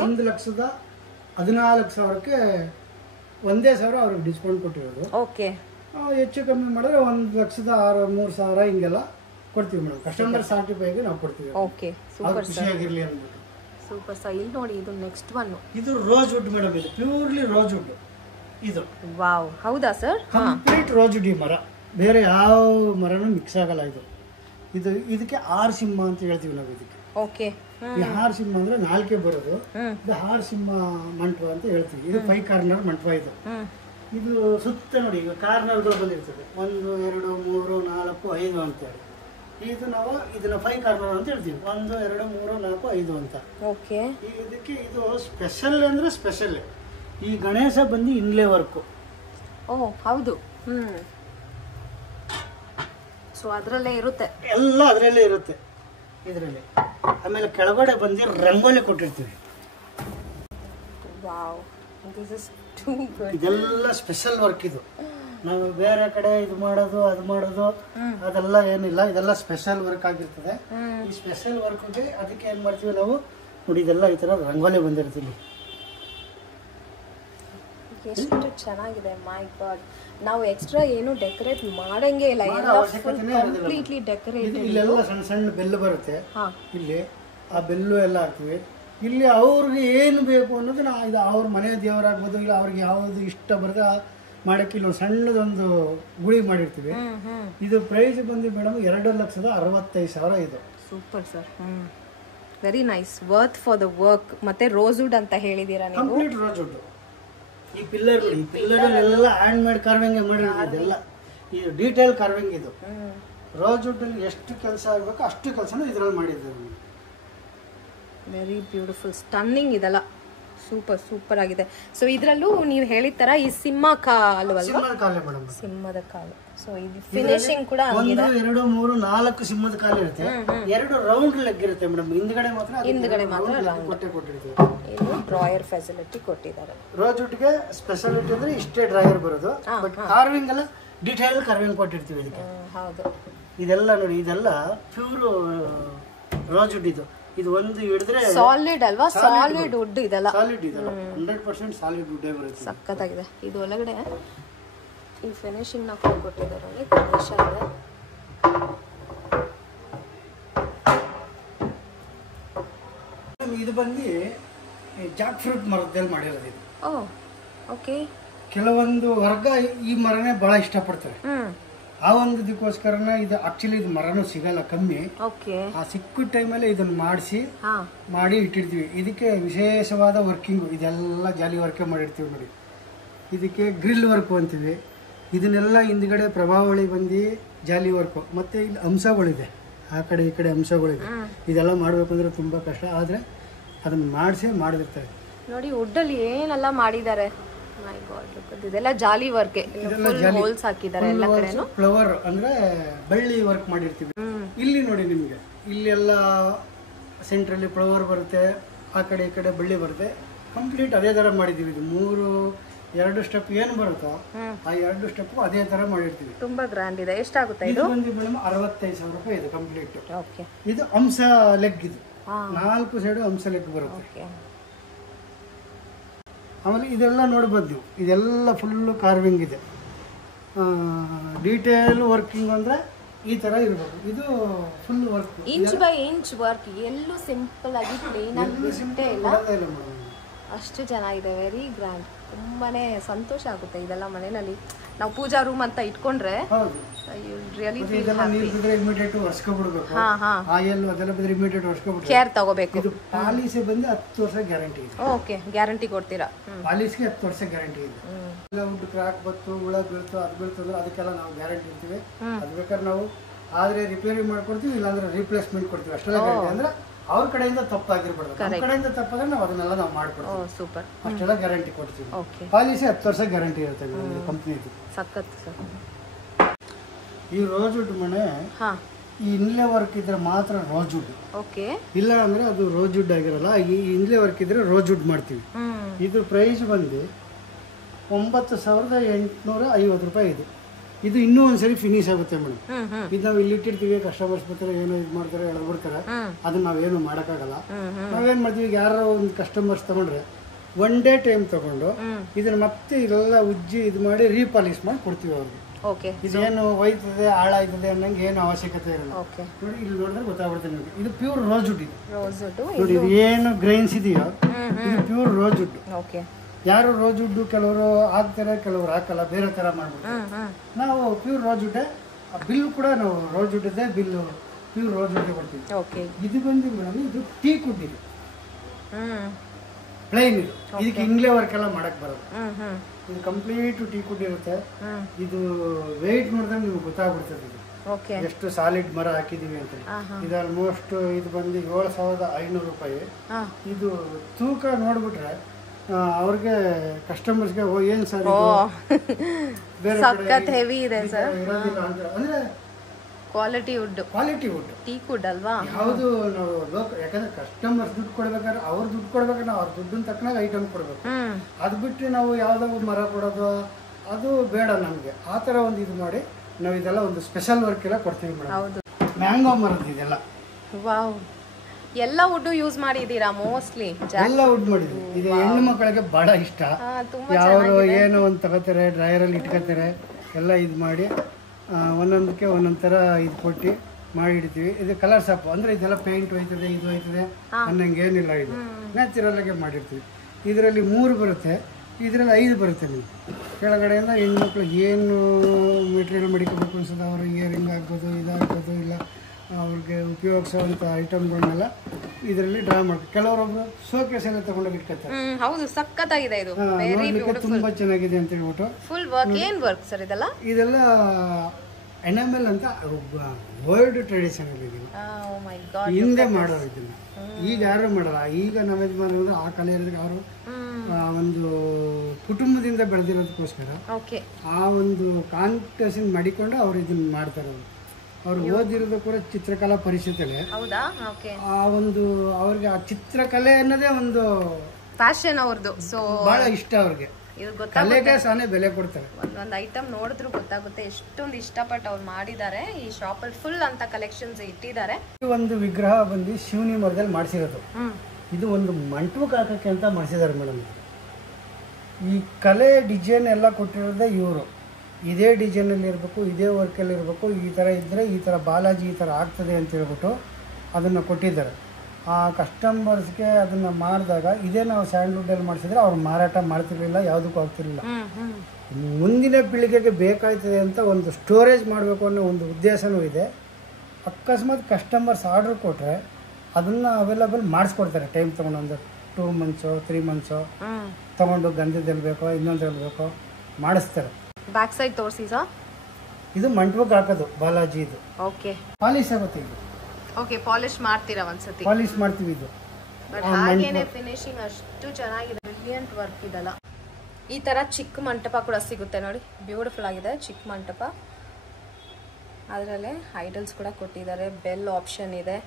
1,14,000ಕ್ಕೆ 1,000 ಅವ್ರಿಗೆ ಡಿಸ್ಕೌಂಟ್ ಕೊಟ್ಟಿರೋದು. ಹೆಚ್ಚು ಕಮ್ಮಿ ಮಾಡಿದ್ರೆ 1,03,000 ಹಿಂಗೆಲ್ಲ ಕೊಡ್ತೀವಿ ಮೇಡಮ್. ಕಸ್ಟಮರ್ ಸಾಟಿಫೈಗೆ ನಾವು ಕೊಡ್ತೀವಿ. ಖುಷಿಯಾಗಿರ್ಲಿ ಅಂದ್ಬಿಟ್ಟು. Super sir. ಇಲ್ಲಿ ನೋಡಿ, ಇದು ನೆಕ್ಸ್ಟ್ ಒನ್. ಇದು ರೋಸ್ ವುಡ್ ಮೇಡಮ್. ಇದು ಪ್ಯೂರ್ಲಿ ರೋಸ್ ವುಡ್. ಇದು ವಾವ್, ಹೌದಾ ಸರ್? ಕಂಪ್ಲೀಟ್ ರೋಜುಡಿ ಮರ, ಬೇರೆ ಯಾವ ಮರನೂ ಮಿಕ್ಸ್ ಆಗಲ್ಲ ಇದು. ಇದಕ್ಕೆ ಆರ್ ಸಿಂಹ ಅಂತ ಹೇಳ್ತೀವಿ ನಾವು ಇದಕ್ಕೆ. ಓಕೆ. ಈ ಹಾರ್ ಸಿಂಹ ಅಂದ್ರೆ ನಾಲ್ಕೆ ಬರೋದು, ಇದು ಹಾರ್ ಸಿಂಹ ಮಂಟಪ ಅಂತ ಹೇಳ್ತೀವಿ. ಇದು 5 ಕಾರ್ನರ್ ಮಂಟಪ ಇದು. ಇದು ಸುತ್ತ ನೋಡಿ, ಈಗ ಕಾರ್ನರ್ಗಳು ಬಂದಿರ್ತದೆ, 1 2 3 4 5 ಅಂತೇಳಿ. ನಾವು ಇದನ್ನ 5 ಕಾರ್ನರ್ ಅಂತ ಹೇಳ್ತೀವಿ, 1 2 3 4 5 ಅಂತ. ಓಕೆ. ಇದಕ್ಕೆ ಇದು ಸ್ಪೆಷಲ್ ಅಂದ್ರೆ ಸ್ಪೆಷಲ್. ಈ ಗಣೇಶ ಬಂದು ಇನ್ಲೇ ವರ್ಕು. ಓ ಹೌದು. ಸೊ ಅದರಲ್ಲೇ ಇರುತ್ತೆ ಎಲ್ಲ, ಅದರಲ್ಲೇ ಇರುತ್ತೆ ಇದರಲ್ಲಿ. ಆಮೇಲೆ ಕೆಳಗಡೆ ಬಂದು ರಂಗೋಲಿ ಕೊಟ್ಟಿರ್ತೀವಿ. Wow, this is too good. ಇದೆಲ್ಲ ಸ್ಪೆಷಲ್ ವರ್ಕ್ ಇದು. ನಾವು ಬೇರೆ ಕಡೆ ಇದು ಮಾಡೋದು ಅದು ಮಾಡೋದು ಅದೆಲ್ಲ ಏನಿಲ್ಲ, ಇದೆಲ್ಲ ಸ್ಪೆಷಲ್ ವರ್ಕ್ ಆಗಿರ್ತದೆ. ಈ ಸ್ಪೆಷಲ್ ವರ್ಕ್ಗೆ ಅದಕ್ಕೆ ಏನ್ ಮಾಡ್ತೀವಿ ನಾವು ನೋಡಿ, ಇದೆಲ್ಲ ಈ ತರ ರಂಗೋಲಿ ಬಂದಿರ್ತೀವಿ. ಎಷ್ಟು ಚೆನ್ನಾಗಿದೆ, ಮೈ ಗಾಡ್. ನಾವು ಎಕ್ಸ್ಟ್ರಾ ಏನು ಡೆಕೋರೇಟ್ ಮಾಡಂಗೆ ಇಲ್ಲ, ಕಂಪ್ಲೀಟ್ಲಿ ಡೆಕೋರೇಟ್. ಇಲ್ಲೆಲ್ಲ ಸಣ್ಣ ಸಣ್ಣ ಬೆಲ್ಲು ಬರುತ್ತೆ, ಇಲ್ಲಿ ಆ ಬೆಲ್ಲು ಎಲ್ಲ ಹಾಕ್ತಿವಿ. ಇಲ್ಲಿ ಅವ್ರಿಗೆ ಏನು ಬೇಕು ಅನ್ನೋದು ಇದು ಅವ್ರ ಮನೆ ದೇವರಾಗ್ಬೋದು, ಇಲ್ಲ ಅವ್ರಿಗೆ ಯಾವ್ದು ಇಷ್ಟ ಬರದ ಮಾಡಕ್ಕೆ ಇಲ್ಲೊಂದು ಸಣ್ಣದೊಂದು ಗುಳಿ ಮಾಡಿರ್ತೀವಿ. ಇದು ಪ್ರೈಸ್ ಬಂದು ಮೇಡಮ್ 2,65,000 ಇದು. Super sir. Very nice, worth for the work. ಮತ್ತೆ ರೋಸ್ವುಡ್ ಅಂತ ಹೇಳಿದೀರಾ ನೀವು? Complete rosewood. ಈ ಪಿಲ್ಲರ್ ಎಲ್ಲ ಹ್ಯಾಂಡ್ ಮೇಡ್ ಕಾರ್ವಿಂಗ್ ಮಾಡಿರೋದೆಲ್ಲ, ಈ ಡೀಟೇಲ್ ಕಾರ್ವಿಂಗ್ ಇದು. ರೋಸ್ವುಡ್ ಅಲ್ಲಿ ಎಷ್ಟು ಕೆಲಸ ಆಗ್ಬೇಕು ಅಷ್ಟು ಕೆಲಸನೂ ಇದ್ರಲ್ಲಿ ಮಾಡಿದ್ದಾರೆ. ವೆರಿ ಬ್ಯೂಟಿಫುಲ್, ಸ್ಟನ್ನಿಂಗ್ ಇದೆಲ್ಲ. ಸೂಪರ್ ಸೂಪರ್ ಆಗಿದೆ. ಸೊ ಇದರಲ್ಲೂ ನೀವು ಹೇಳಿದ ತರ ಈ ಸಿಂಹ ಕಾಲು ಅಲ್ವಾ? ಸಿಂಹದ ಕಾಲು. ಸೊ ಇದು ಫಿನಿಶಿಂಗ್ ಕೂಡ 1 2 3 4 ಸಿಂಹದ ಕಾಲು ಇರುತ್ತೆ, 2 ರೌಂಡ್ ಲೆಗ್ ಇರುತ್ತೆ ಮೇಡಮ್. ಹಿಂದ್ಗಡೆ ಮಾತ್ರ ಕೊಟ್ಟಿರ್ತೀವಿ. ಇದು ಡ್ರಾಯರ್ ಫೆಸಿಲಿಟಿ ಕೊಟ್ಟಿದ್ದಾರೆ. ರೋಸ್ವುಡ್ಗೆ ಸ್ಪೆಷಾಲಿಟಿ ಅಂದ್ರೆ ಇಷ್ಟೇ ಡ್ರಾಯರ್ ಬರೋದು, ಬಟ್ ಕಾರ್ವಿಂಗ್ ಎಲ್ಲ ಡೀಟೇಲ್ ಕಾರ್ವಿಂಗ್ ಕೊಟ್ಟಿರ್ತೀವಿ ಇದಕ್ಕೆ. ಹೌದು. ಇದೆಲ್ಲ ನೋಡಿ, ಇದೆಲ್ಲ ಪ್ಯೂರ್ ರೋಸ್ವುಡ್. ಇದು ಒಂದು ಹಿಡಿದ್ರೆ ಸಾಲಿಡ್ ಅಲ್ವಾ? ಸಾಲಿಡ್ ವುಡ್ ಇದೆಲ್ಲ. ಸಾಲಿಡ್ ಇದೆಲ್ಲ 100% ಸಾಲಿಡ್ ವುಡ್ ಬರುತ್ತೆ. ಸಕ್ಕತ್ತಾಗಿದೆ. ಇದು ಒಳಗಡೆ ಈ ಫಿನಿಶಿಂಗ್ ನ ಕೊಟ್ಟಿದ್ದಾರೆ. ಗಣೇಶ ಇದೆ. ಇದು ಬಂದು ಜಾಕ್ ಫ್ರೂಟ್ ಮರದಲ್ಲಿ ಮಾಡಿರೋದು ಇದು. ಓ ಓಕೆ. ಕೆಲವೊಂದು ವರ್ಗ ಈ ಮರನೇ ಬಹಳ ಇಷ್ಟಪಡ್ತಾರೆ. ಆ ಒಂದು ಇದಕ್ಕೋಸ್ಕರನ ಇದು ಆಕ್ಚುಲಿ ಇದು ಮರನೂ ಸಿಗಲ್ಲ, ಕಮ್ಮಿ. ಆ ಸಿಕ್ಕ ಟೈಮಲ್ಲಿ ಇದನ್ನ ಮಾಡಿ ಇಟ್ಟಿರ್ತೀವಿ. ಇದಕ್ಕೆ ವಿಶೇಷವಾದ ವರ್ಕಿಂಗ್, ಇದೆಲ್ಲ ಜಾಲಿ ವರ್ಕ್ ಮಾಡಿರ್ತೀವಿ ನೋಡಿ. ಇದಕ್ಕೆ ಗ್ರಿಲ್ ವರ್ಕ್ ಅಂತೀವಿ. ಇದನ್ನೆಲ್ಲ ಹಿಂದ್ಗಡೆ ಪ್ರಭಾವಳಿ ಬಂದು ಜಾಲಿ ವರ್ಕು, ಮತ್ತೆ ಇಲ್ಲಿ ಅಂಶಗಳಿದೆ, ಆ ಕಡೆ ಈ ಕಡೆ ಅಂಶಗಳಿದೆ. ಇದೆಲ್ಲ ಮಾಡ್ಬೇಕು ಅಂದ್ರೆ ತುಂಬಾ ಕಷ್ಟ, ಆದ್ರೆ ಅದನ್ನ ಮಾಡಿದಿರ್ತಾರೆ ನೋಡಿ. ವುಡ್ಡಲ್ಲಿ ಏನೆಲ್ಲ ಮಾಡಿದ್ದಾರೆ, ಮೈ ಗಾಡ್. ಇದೆಲ್ಲ ಜಾಲಿ ವರ್ಕ್, ಹೋಲ್ಸ್ ಹಾಕಿದ್ದಾರೆ ಎಲ್ಲ ಕಡೆನೂ. ಫ್ಲವರ್ ಅಂದ್ರೆ ಬಳ್ಳಿ ವರ್ಕ್ ಮಾಡಿರ್ತೀವಿ. ಇಲ್ಲಿ ನೋಡಿ ನಿಮ್ಗೆ, ಇಲ್ಲೆಲ್ಲ ಸೆಂಟ್ರಲ್ಲಿ ಫ್ಲವರ್ ಬರುತ್ತೆ, ಆ ಕಡೆ ಈ ಕಡೆ ಬಳ್ಳಿ ಬರುತ್ತೆ. ಕಂಪ್ಲೀಟ್ ಅದೇ ತರ ಮಾಡಿದೀವಿ. ಇದು 2 ಸ್ಟೆಪ್ ಏನು ಬರುತ್ತೋ ಆ 2 ಸ್ಟೆಪ್ ಅದೇ ತರ ಮಾಡಿರ್ತೀವಿ. ತುಂಬಾ ಗ್ರ್ಯಾಂಡ್ ಇದೆ. ಎಷ್ಟಾಗುತ್ತೆ ಇದು? ಒಂದು ಮೇಡಮ್ 65,000 ರೂಪಾಯಿ ಇದು ಕಂಪ್ಲೀಟ್. ಓಕೆ. ಇದು ಅಂಶ ಲೆಗ್, ಇದು 4 ಸೈಡ್ ಅಂಶ ಲೆಗ್ ಬರುತ್ತೆ. ಆಮೇಲೆ ಇದೆಲ್ಲ ನೋಡ್ಬೋದು ನೀವು, ಇದೆಲ್ಲ ಫುಲ್ಲು ಕಾರ್ವಿಂಗ್ ಇದೆ. ಡೀಟೇಲ್ ವರ್ಕಿಂಗ್ ಅಂದ್ರೆ ಈ ತರ ಇರಬೇಕು. ಇದು full work, inch by inch work. ಎಲ್ಲೂ ಸಿಂಪಲ್ ಆಗಿ ಪ್ಲೇನ್ ಆಗಿ ಇಲ್ಲ, ಅಷ್ಟು ಚೆನ್ನಾಗಿದೆ. Very grand. ತುಂಬಾನೇ ಸಂತೋಷ ಆಗುತ್ತೆ ಇದೆಲ್ಲ ಮನೆಯಲ್ಲಿ. ನಾವು ಪೂಜಾ ರೂಮ್ ಅಂತ ಇಟ್ಕೊಂಡ್ರೆ ಕೇರ್ ತಗೋಬೇಕು. ಇದು ಪಾಲಿಶ್ ಬಂದು 10 ವರ್ಷ ಗ್ಯಾರಂಟಿ ಇದೆ. ಓಕೆ, ಗ್ಯಾರಂಟಿ ಕೊಡ್ತೀರಾ? ಪಾಲಿಶ್ಗೆ 10 ವರ್ಷ ಗ್ಯಾರಂಟಿ ಇದೆ. ವುಡ್ ಕ್ರಾಕ್ ಬತ್ತು, ಹುಳ ಬೀಳ್ತು, ಅದು ಬೀಳ್ತು ಅಂದ್ರೆ ಅದಕ್ಕೆಲ್ಲ ನಾವು ಗ್ಯಾರಂಟಿ ಇರ್ತೀವಿ. ಅದು ಬೇಕಾದ್ರೆ ನಾವು ಆದ್ರೆ ರಿಪೇರಿ ಮಾಡ್ಕೊಡ್ತೀವಿ, ಇಲ್ಲಾಂದ್ರೆ ರಿಪ್ಲೇಸ್ಮೆಂಟ್ ಕೊಡ್ತೀವಿ. ಅಷ್ಟೆಲ್ಲ ಗ್ಯಾರಂಟಿ ಅಂದ್ರೆ ಅವ್ರ ಕಡೆಯಿಂದ ತಪ್ಪಾಗಿರ್ಬಾರ್ದು, ನಮ್ಮ ಕಡೆಯಿಂದ ತಪ್ಪಾದ್ರೆ ನಾವು ಅದನ್ನೆಲ್ಲ ನಾವು ಮಾಡ್ಕೊಡ್ತೀವಿ. ಸೂಪರ್. ಅಷ್ಟೆಲ್ಲ ಗ್ಯಾರಂಟಿ ಕೊಡ್ತೀವಿ. ಪಾಲಿಸಿ 10 ವರ್ಷ ಗ್ಯಾರಂಟಿ ಇರುತ್ತೆ ಕಂಪ್ನಿದು. ಸಖತ್ ಸರ್. ಈ ರೋಸ್ವುಡ್ ಮನೆ ಈ ಇನ್ಲೇ ವರ್ಕ್ ಇದ್ರೆ ಮಾತ್ರ ರೋಸ್ವುಡ್. ಓಕೆ. ಇಲ್ಲ ಅಂದ್ರೆ ಅದು ರೋಸ್ವುಡ್ ಆಗಿರಲ್ಲ. ಈ ಇನ್ಲೇ ವರ್ಕ್ ಇದ್ರೆ ರೋಸ್ವುಡ್ ಮಾಡ್ತೀವಿ. ಇದು ಪ್ರೈಸ್ ಬಂದು 9,850 ರೂಪಾಯಿ. ಇದು ಇನ್ನೂ ಒಂದ್ಸರಿ ಫಿನಿಶ್ ಆಗುತ್ತೆ ಮೇಡಮ್. ಇದು ನಾವು ಇಲ್ಲಿ ಇಟ್ಟಿರ್ತೀವಿ, ಕಸ್ಟಮರ್ಸ್ ಬರ್ತಾರೆ, ಏನೋ ಇದು ಮಾಡ್ತಾರೆ, ಹೇಳ್ಬಿಡ್ತಾರೆ. ಅದನ್ನ ನಾವೇನು ಮಾಡೋಕ್ಕಾಗಲ್ಲ. ನಾವೇನ್ ಮಾಡ್ತೀವಿ, ಯಾರೋ ಒಂದು ಕಸ್ಟಮರ್ಸ್ ತಗೊಂಡ್ರೆ 1 ಡೇ ಟೈಮ್ ತಗೊಂಡು ಇದನ್ನ ಮತ್ತೆ ಇದೆಲ್ಲ ಉಜ್ಜಿ ಇದು ಮಾಡಿ ರೀಪಾಲಿಶ್ ಮಾಡಿ ಕೊಡ್ತೀವಿ ಅವ್ರಿಗೆ. ಇದೇನು ಒಯ್ತದೆ ಹಾಳಾಯ್ತದೆ ಅನ್ನಂಗೆ ಏನು ಅವಶ್ಯಕತೆ ಇರಲ್ಲ. ನೋಡಿ, ಇಲ್ಲಿ ನೋಡಿದ್ರೆ ಗೊತ್ತಾಗ್ಬಿಡುತ್ತೆ ನಿಮಗೆ. ಇದು ಪ್ಯೂರ್ ರೋಸ್ವುಡ್. ಇದು ನೋಡಿ, ಇದು ಏನು ಗ್ರೈನ್ಸ್ ಇದೆಯೋ ಇದು ಪ್ಯೂರ್ ರೋಸ್ವುಡ್. ಯಾರು ರೋಜ್ ವುಡ್ಡು ಕೆಲವರು ಹಾಕ್ತಾರೆ, ಕೆಲವರು ಹಾಕಲ್ಲ, ಬೇರೆ ಥರ ಮಾಡ್ಬಿಡ್ತಾರೆ. ನಾವು ಪ್ಯೂರ್ ರೋಜ್ ವುಡ್ಡೆ, ಬಿಲ್ ಕೂಡ ನಾವು ರೋಜ್ ವುಡ್ಡದೇ ಬಿಲ್ಲು, ಪ್ಯೂರ್ ರೋಜ್ ವುಡ್ಡೆ ಕೊಡ್ತೀವಿ. ಓಕೆ. ಇದು ಬಂದು ಮೇಡಮ್ ಇದು ಟೀಕ್ ವುಡ್, ಇದು ಪ್ಲೈನ್, ಇದು ಇದಕ್ಕೆ ಇಂಗ್ಲೇ ವರ್ಕ್ ಎಲ್ಲ ಮಾಡಕ್ ಬರೋದು. ಇದು ಕಂಪ್ಲೀಟ್ ಟೀಕ್ ವುಡ್ ಇರುತ್ತೆ. ಇದು ವೆಯ್ಟ್ ನೋಡಿದ್ರೆ ನಿಮ್ಗೆ ಗೊತ್ತಾಗ್ಬಿಡ್ತದೆ ಇದು ಎಷ್ಟು ಸಾಲಿಡ್ ಮರ ಹಾಕಿದೀವಿ ಅಂತ. ಇದು ಆಲ್ಮೋಸ್ಟ್ ಇದು ಬಂದು 7,500 ರೂಪಾಯಿ. ಇದು ತೂಕ ನೋಡ್ಬಿಟ್ರೆ ಅವ್ರಿಗೆ ಕಸ್ಟಮರ್ಸ್ಗೆ ಏನ್ ಸರ್ ಬೇರೆ ಹೆವಿ ಇದೆ ಸರ್ ಇರೋದಿಲ್ಲ ಅಂತ. ಅಂದ್ರೆ ಕ್ವಾಲಿಟಿ ವುಡ್, ಟೀಕ್ ವುಡ್ ಅಲ್ವಾ? ಯಾವುದು ನಾವು ಯಾಕಂದ್ರೆ ಕಸ್ಟಮರ್ಸ್ ದುಡ್ಡು ಕೊಡ್ಬೇಕಾದ್ರೆ ಅವ್ರ ದುಡ್ಡು ಕೊಡ್ಬೇಕಾದ್ರೆ ಅವ್ರ ದುಡ್ಡಿನ ತಕ್ಕನಾಗ ಐಟಮ್ ಕೊಡ್ಬೇಕು. ಅದು ಬಿಟ್ಟು ನಾವು ಯಾವ್ದೋ ಮರ ಕೊಡೋದು ಅದು ಬೇಡ ನಮ್ಗೆ. ಆ ತರ ಒಂದು ಇದು ಮಾಡಿ ನಾವು ಇದೆಲ್ಲ ಒಂದು ಸ್ಪೆಷಲ್ ವರ್ಕ್ ಎಲ್ಲ ಕೊಡ್ತೀವಿ ಮೇಡಮ್. ಮ್ಯಾಂಗೋ ಮರದ ಇದೆಲ್ಲ ವಾವ್, ಎಲ್ಲ ವುಡ್ ಯೂಸ್ ಮಾಡಿದೀರಾ ಮೋಸ್ಟ್ಲಿ? ಎಲ್ಲ ವುಡ್ ಮಾಡಿದ್ವಿ. ಇದು ಹೆಣ್ಣು ಮಕ್ಕಳಿಗೆ ಬಹಳ ಇಷ್ಟ. ಯಾರು ಏನೋ ಒಂದು ತಗೋತಾರೆ, ಡ್ರೈಯರಲ್ಲಿ ಇಟ್ಕೋತಾರೆ, ಎಲ್ಲ ಇದು ಮಾಡಿ ಒಂದೊಂದಕ್ಕೆ ಒಂದೊಂದು ಥರ ಇದು ಕೊಟ್ಟು ಮಾಡಿ ಇಡ್ತೀವಿ. ಇದು ಕಲರ್ ಶಾಪ್ ಅಂದರೆ ಇದೆಲ್ಲ ಪೇಂಟ್ ಹೋಯ್ತದೆ, ಇದು ಹೋಯ್ತದೆ ಅನ್ನಂಗೆ ಏನಿಲ್ಲ. ಇದು ನ್ಯಾಚುರಲ್ಲಾಗೆ ಮಾಡಿರ್ತೀವಿ. ಇದರಲ್ಲಿ 3 ಬರುತ್ತೆ, ಇದರಲ್ಲಿ 5 ಬರುತ್ತೆ. ನೀವು ಕೆಳಗಡೆಯಿಂದ ಹೆಣ್ಮಕ್ಳು ಏನು ಮೆಟೀರಿಯಲ್ ಮಡಿಕೋಬೇಕು ಅನ್ಸೋದು, ಅವರು ಇಯರಿಂಗ್ ಹಾಕೋದು, ಇದಾಕೋದು, ಇಲ್ಲ ಅವ್ರಿಗೆ ಉಪಯೋಗಿಸೋವಂಥ ಐಟಮ್ಗಳನ್ನೆಲ್ಲ ಇದರಲ್ಲಿ ಡ್ರಾ ಮಾಡ್ತಾರೆ. ಕೆಲವರೊಬ್ರು ಶೋಕೇಸ್ ಎಲ್ಲ ತಗೊಂಡೋಗಿ ಇಟ್ಕೊತಾರೆ. ಹೌದು, ಸಕ್ಕತ್ತಾಗಿದೆ ಇದು, ತುಂಬಾ ಚೆನ್ನಾಗಿದೆ ಅಂತ ಹೇಳ್ಬಿಟ್ಟು. Full work. ಏನ್ ವರ್ಕ್ ಸರ್ ಇದೆಲ್ಲ? ಇದೆಲ್ಲ ಎನಾಮೆಲ್ ಅಂತ ವರ್ಲ್ಡ್ ಟ್ರೆಡಿಷನಲ್ ಇದೆ. ಹಿಂದೆ ಮಾಡೋರು ಇದನ್ನ, ಈಗ ಯಾರು ಮಾಡಲ್ಲ. ಈಗ ನಾವೇನು ಮಾಡೋದು ಆ ಕಲೆ ಅವರು ಒಂದು ಕುಟುಂಬದಿಂದ ಬೆಳೆದಿರೋದಕ್ಕೋಸ್ಕರ ಆ ಒಂದು ಕಾಂಪಿಟೇಷನ್ ಮಾಡಿಕೊಂಡು ಅವ್ರು ಇದನ್ನ ಮಾಡ್ತಾರೆ. ಅವ್ರು ಓದಿರೋದು ಕೂಡ ಚಿತ್ರಕಲಾ ಪರಿಷತ್ತಲ್ಲಿ. ಆ ಒಂದು ಅವ್ರಿಗೆ ಆ ಚಿತ್ರಕಲೆ ಅನ್ನೋದೇ ಒಂದು ಪ್ಯಾಷನ್ ಅವ್ರದ್ದು. ಸೊ ಬಹಳ ಇಷ್ಟ ಅವ್ರಿಗೆ. ಕಲೆಗೆ ಸಾನೆ ಬೆಲೆ ಕೊಡ್ತಾರೆ. ಒಂದೊಂದು ಐಟಮ್ ನೋಡಿದ್ರು ಗೊತ್ತಾಗುತ್ತೆ ಎಷ್ಟೊಂದು ಇಷ್ಟಪಟ್ಟು ಅವ್ರು ಮಾಡಿದ್ದಾರೆ. ಈ ಶಾಪಲ್ಲಿ ಫುಲ್ ಅಂತ ಕಲೆಕ್ಷನ್ಸ್ ಇಟ್ಟಿದ್ದಾರೆ. ಒಂದು ವಿಗ್ರಹ ಬಂದು ಶಿವನಿ ಮರದಲ್ಲಿ ಮಾಡಿಸಿರೋದು. ಇದು ಒಂದು ಮಂಟಪಕ್ಕೆ ಹಾಕಕ್ಕೆ ಅಂತ ಮಾಡಿಸಿದ್ದಾರೆ ಮೇಡಮ್. ಈ ಕಲೆ ಡಿಸೈನ್ ಎಲ್ಲ ಕೊಟ್ಟಿರೋದೇ ಇವರು. ಇದೇ ಡಿಸೈನಲ್ಲಿ ಇರಬೇಕು, ಇದೇ ವರ್ಕಲ್ಲಿ ಇರಬೇಕು, ಈ ಥರ ಇದ್ದರೆ ಈ ಥರ ಬಾಲಾಜಿ ಈ ಥರ ಆಗ್ತದೆ ಅಂತ ಹೇಳ್ಬಿಟ್ಟು ಅದನ್ನು ಕೊಟ್ಟಿದ್ದಾರೆ. ಆ ಕಸ್ಟಮರ್ಸ್ಗೆ ಅದನ್ನು ಮಾಡಿದಾಗ ಇದೇ ನಾವು ಸ್ಯಾಂಡ್ಲ್ವುಡ್ಡಲ್ಲಿ ಮಾಡಿಸಿದ್ರೆ ಅವ್ರು ಮಾರಾಟ ಮಾಡ್ತಿರ್ಲಿಲ್ಲ, ಯಾವುದಕ್ಕೂ ಆಗ್ತಿರಲಿಲ್ಲ. ಮುಂದಿನ ಪೀಳಿಗೆಗೆ ಬೇಕಾಯ್ತದೆ ಅಂತ ಒಂದು ಸ್ಟೋರೇಜ್ ಮಾಡಬೇಕು ಅನ್ನೋ ಒಂದು ಉದ್ದೇಶನೂ ಇದೆ. ಅಕಸ್ಮಾತ್ ಕಸ್ಟಮರ್ಸ್ ಆರ್ಡ್ರ್ ಕೊಟ್ಟರೆ ಅದನ್ನು ಅವೈಲಬಲ್ ಮಾಡಿಸ್ಕೊಡ್ತಾರೆ. ಟೈಮ್ ತೊಗೊಂಡು ಒಂದು 2 ಮಂತ್ಸು 3 ಮಂತ್ಸು ತೊಗೊಂಡು ಗಂಧದಲ್ಲಿ ಬೇಕೋ ಇನ್ನೊಂದ್ರಲ್ಲಿ ಬೇಕೋ ಮಾಡಿಸ್ತಾರೆ. ಬ್ಯಾಕ್ ಸೈಡ್ ತೋರಿಸಿ ಸರ್. ಇದು ಮಂಟಪಕ್ಕೆ ಹಾಕೋದು ಬಾಲಾಜಿ. ಇದು ಓಕೆ, ಪಾಲಿಶ್ ಆಗುತ್ತೆ. ಇದು ಓಕೆ, ಪಾಲಿಶ್ ಮಾಡ್ತೀರಾ ಒಂದ್ಸತಿ? ಪಾಲಿಶ್ ಮಾಡ್ತೀವಿ. ಇದು ಬಟ್ ಹಾಗೇನೆ ಫಿನಿಶಿಂಗ್ ಅಷ್ಟು ಚೆನ್ನಾಗಿದೆ. ಬ್ರಿಲಿಯಂಟ್ ವರ್ಕ್ ಇದೆಲ್ಲ. ಈ ತರ ಚಿಕ್ಕ ಮಂಟಪ ಕೂಡ ಸಿಗುತ್ತೆ ನೋಡಿ, ಬ್ಯೂಟಿಫುಲ್ ಆಗಿದೆ ಚಿಕ್ಕ ಮಂಟಪ. ಅದರಲ್ಲೇ ಐಡಲ್ಸ್ ಕೂಡ ಕೊಟ್ಟಿದ್ದಾರೆ, ಬೆಲ್ ಆಪ್ಷನ್ ಇದೆ.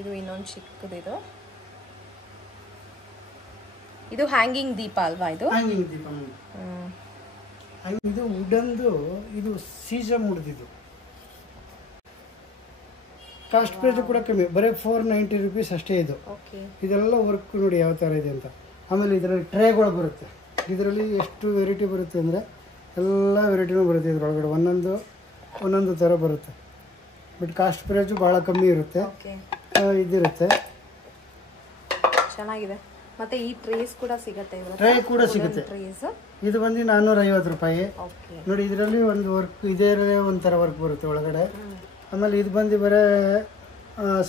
ಇದು ಇನ್ನೊಂದು ಚಿಕ್ಕದಿದು. ಇದು ಹ್ಯಾಂಗಿಂಗ್ ದೀಪ ಅಲ್ವಾ? ಇದು ಹ್ಯಾಂಗಿಂಗ್ ದೀಪ. ಇದು ವುಡನ್ದು, ಇದು ಸೀಸಮ್ ಉಡ್ದಿದ್ದು. ಕಾಸ್ಟ್ ಪ್ರೈಸ್ ಕೂಡ ಕಮ್ಮಿ, ಬರೀ 490 ರೂಪೀಸ್ ಅಷ್ಟೇ. ಇದು ಇದೆಲ್ಲ ವರ್ಕ್ ನೋಡಿ ಯಾವ ಥರ ಇದೆ ಅಂತ. ಆಮೇಲೆ ಇದರಲ್ಲಿ ಟ್ರೇಗಳು ಬರುತ್ತೆ. ಇದರಲ್ಲಿ ಎಷ್ಟು ವೆರೈಟಿ ಬರುತ್ತೆ ಅಂದರೆ ಎಲ್ಲ ವೆರೈಟಿನೂ ಬರುತ್ತೆ. ಇದರೊಳಗಡೆ ಒಂದೊಂದು ಥರ ಬರುತ್ತೆ. ಬಟ್ ಕಾಸ್ಟ್ ಪ್ರೈಸು ಭಾಳ ಕಮ್ಮಿ ಇರುತ್ತೆ. ಇದಿರುತ್ತೆ, ಚೆನ್ನಾಗಿದೆ. ಮತ್ತೆ ಈ ಟ್ರೇಸ್ ಕೂಡ ಸಿಗುತ್ತೆ. ಟ್ರೇ ಕೂಡ ಸಿಗುತ್ತೆ. ಇದು ಬಂದು 450 ರೂಪಾಯಿ ನೋಡಿ. ಇದರಲ್ಲಿ ಒಂದು ವರ್ಕ್ ಇದೇ ಒಂಥರ ವರ್ಕ್ ಬರುತ್ತೆ ಒಳಗಡೆ. ಆಮೇಲೆ ಇದು ಬಂದು ಬರೀ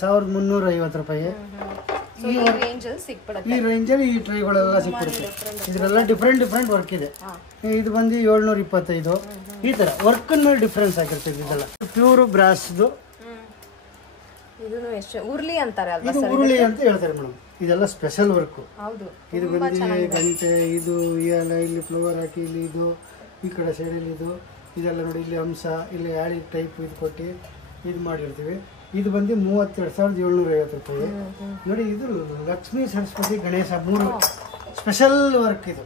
1350 ರೂಪಾಯಿ. ಈ ರೇಂಜಲ್ಲಿ ಈ ಟ್ರೈಗಳೆಲ್ಲ ಸಿಕ್ಬಿಡುತ್ತೆ. ಇದರೆಲ್ಲ ಡಿಫ್ರೆಂಟ್ ವರ್ಕ್ ಇದೆ. ಇದು ಬಂದು 725. ಈ ಥರ ವರ್ಕನ್ನ ಮೇಲೆ ಡಿಫ್ರೆನ್ಸ್ ಆಗಿರ್ತದೆ. ಇದೆಲ್ಲ ಪ್ಯೂರ್ ಬ್ರಾಸ್ದು. ಉರ್ಲಿ ಅಂತಾರೆ, ಇದು ಉರುಳಿ ಅಂತ ಹೇಳ್ತಾರೆ ಮೇಡಮ್. ಇದೆಲ್ಲ ಸ್ಪೆಷಲ್ ವರ್ಕ್. ಇದು ಬಂದು ಗಂಟೆ, ಇದು ಇಲ್ಲಿ ಫ್ಲವರ್ ಹಾಕಿ, ಇಲ್ಲಿ ಇದು ಈ ಕಡೆ ಸೈಡಲ್ಲಿ ಇದೆಲ್ಲ ನೋಡಿ. ಇಲ್ಲಿ ಅಂಶ, ಇಲ್ಲಿ ಯಾಳಿ ಟೈಪ್ ಇದು ಕೊಟ್ಟು ಇದು ಮಾಡಿರ್ತೀವಿ. ಇದು ಬಂದು 32,750 ರೂಪಾಯಿ ನೋಡಿ. ಇದು ಲಕ್ಷ್ಮೀ ಸರಸ್ವತಿ ಗಣೇಶ 3 ಸ್ಪೆಷಲ್ ವರ್ಕ್. ಇದು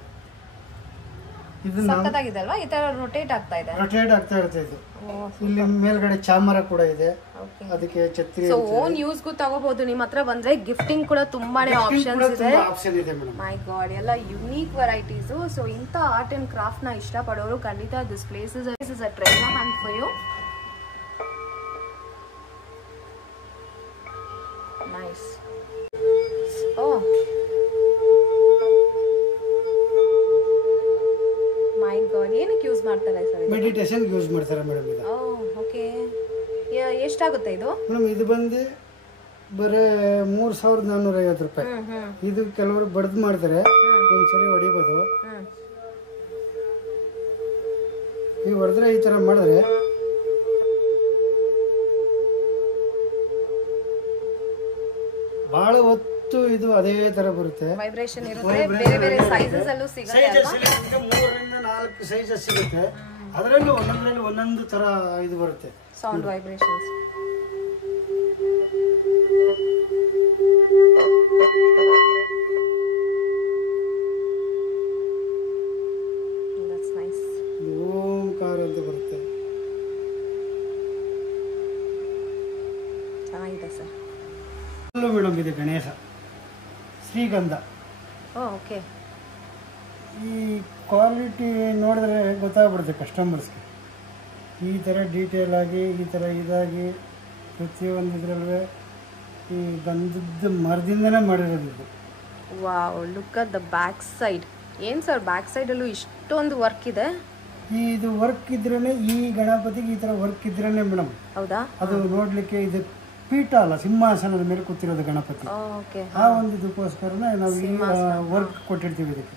ರೊಟೇಟ್ ಆಗ್ತಾ ಇರುತ್ತೆ. ಇದು ಇಲ್ಲಿ ಮೇಲ್ಗಡೆ ಚಾಮರ ಕೂಡ ಇದೆ, ಅದಕ್ಕೆ ಛತ್ರಿ. ಓನ್ ಯೂಸ್ಗೂ ತಗೋಬಹುದು. ನಿಮ್ಮ ಹತ್ರ ಬಂದ್ರೆ ಗಿಫ್ಟಿಂಗ್ ಕೂಡ ತುಂಬಾನೇ ಆಪ್ಷನ್ ಇದೆ. ಮೈ ಗಾಡ್, ಎಲ್ಲ ಯುನೀಕ್ ವೆರೈಟೀಸ್. ಸೊ ಇಂಥ ಆರ್ಟ್ ಅಂಡ್ ಕ್ರಾಫ್ಟ್ ನ ಇಷ್ಟಪಡೋರು ಖಂಡಿತ this place is a treasure hunt for you. Nice. Oh ಮೆಡಿಟೇಷನ್ಗೆ ಯೂಸ್ ಮಾಡ್ತಾರೆ ಮೇಡಮ್ ಇದು. ಓಕೆ. ಎಷ್ಟಾಗುತ್ತೆ ಇದು? ಮೇಡಮ್ ಇದು ಬಂದು ಬರೀ 3,450 ರೂಪಾಯಿ. ಇದು ಕೆಲವರು ಬಡ್ದು ಮಾಡ್ತಾರೆ, ಒಂದ್ಸರಿ ಹೊಡಿಬೋದು. ಈಗ ಹೊಡೆದ್ರೆ ಈ ಥರ ಮಾಡಿದ್ರೆ ಭಾಳ ಹೊತ್ತು ಇದು ಅದೇ ಥರ ಬರುತ್ತೆ. ವೈಬ್ರೇಷನ್ ಇರುತ್ತೆ. ಬೇರೆ ಬೇರೆ ಸೈಜಸ್ ಅಲ್ಲೂ ಸಿಗುತ್ತೆ ಅಲ್ವಾ? 3ರಿಂದ 4 ಸೈಜಸ್ ಸಿಗುತ್ತೆ. ಅದರಲ್ಲೂ ಒಂದೊಂದರಲ್ಲಿ ಒಂದೊಂದು ಥರ ಇದು ಬರುತ್ತೆ ಸೌಂಡ್ ವೈಬ್ರೇಷನ್ಸ್. That's nice. ಓಂಕಾರ ಅಂತ ಬರುತ್ತೆ. ಚೆನ್ನಾಗಿದೆ ಸರ್. ಮೇಡಮ್ ಇದು ಗಣೇಶ ಶ್ರೀಗಂಧ. ಓಕೆ. ಈ ಕ್ವಾಲಿಟಿ ನೋಡಿದ್ರೆ ಗೊತ್ತಾಗ್ಬಿಡುತ್ತೆ ಕಸ್ಟಮರ್ಸ್ಗೆ. ಈ ಥರ ಡೀಟೇಲ್ ಆಗಿ ಈ ಥರ ಇದಾಗಿ ಪ್ರತಿಯೊಂದು ಇದರಲ್ಲೂ ಈ ಗಂಧದ ಮರದಿಂದನೇ ಮಾಡಿರೋದು ಇದು. Wow, look at the back side. ಏನು ಸರ್ ಬ್ಯಾಕ್ ಸೈಡಲ್ಲೂ ಇಷ್ಟೊಂದು ವರ್ಕ್ ಇದೆ? ಇದು ವರ್ಕ್ ಇದ್ರೇ ಈ ಗಣಪತಿಗೆ ಈ ಥರ ವರ್ಕ್ ಇದ್ರೇ ಮೇಡಮ್. ಹೌದಾ? ಅದು ನೋಡಲಿಕ್ಕೆ ಇದು ಪೀಠ ಅಲ್ಲ, ಸಿಂಹಾಸನದ ಮೇಲೆ ಕೂತಿರೋದು ಗಣಪತಿ. ಓಕೆ. ಆ ಒಂದು ಇದಕ್ಕೋಸ್ಕರನೇ ನಾವು ಈ ವರ್ಕ್ ಕೊಟ್ಟಿರ್ತೀವಿ ಇದಕ್ಕೆ.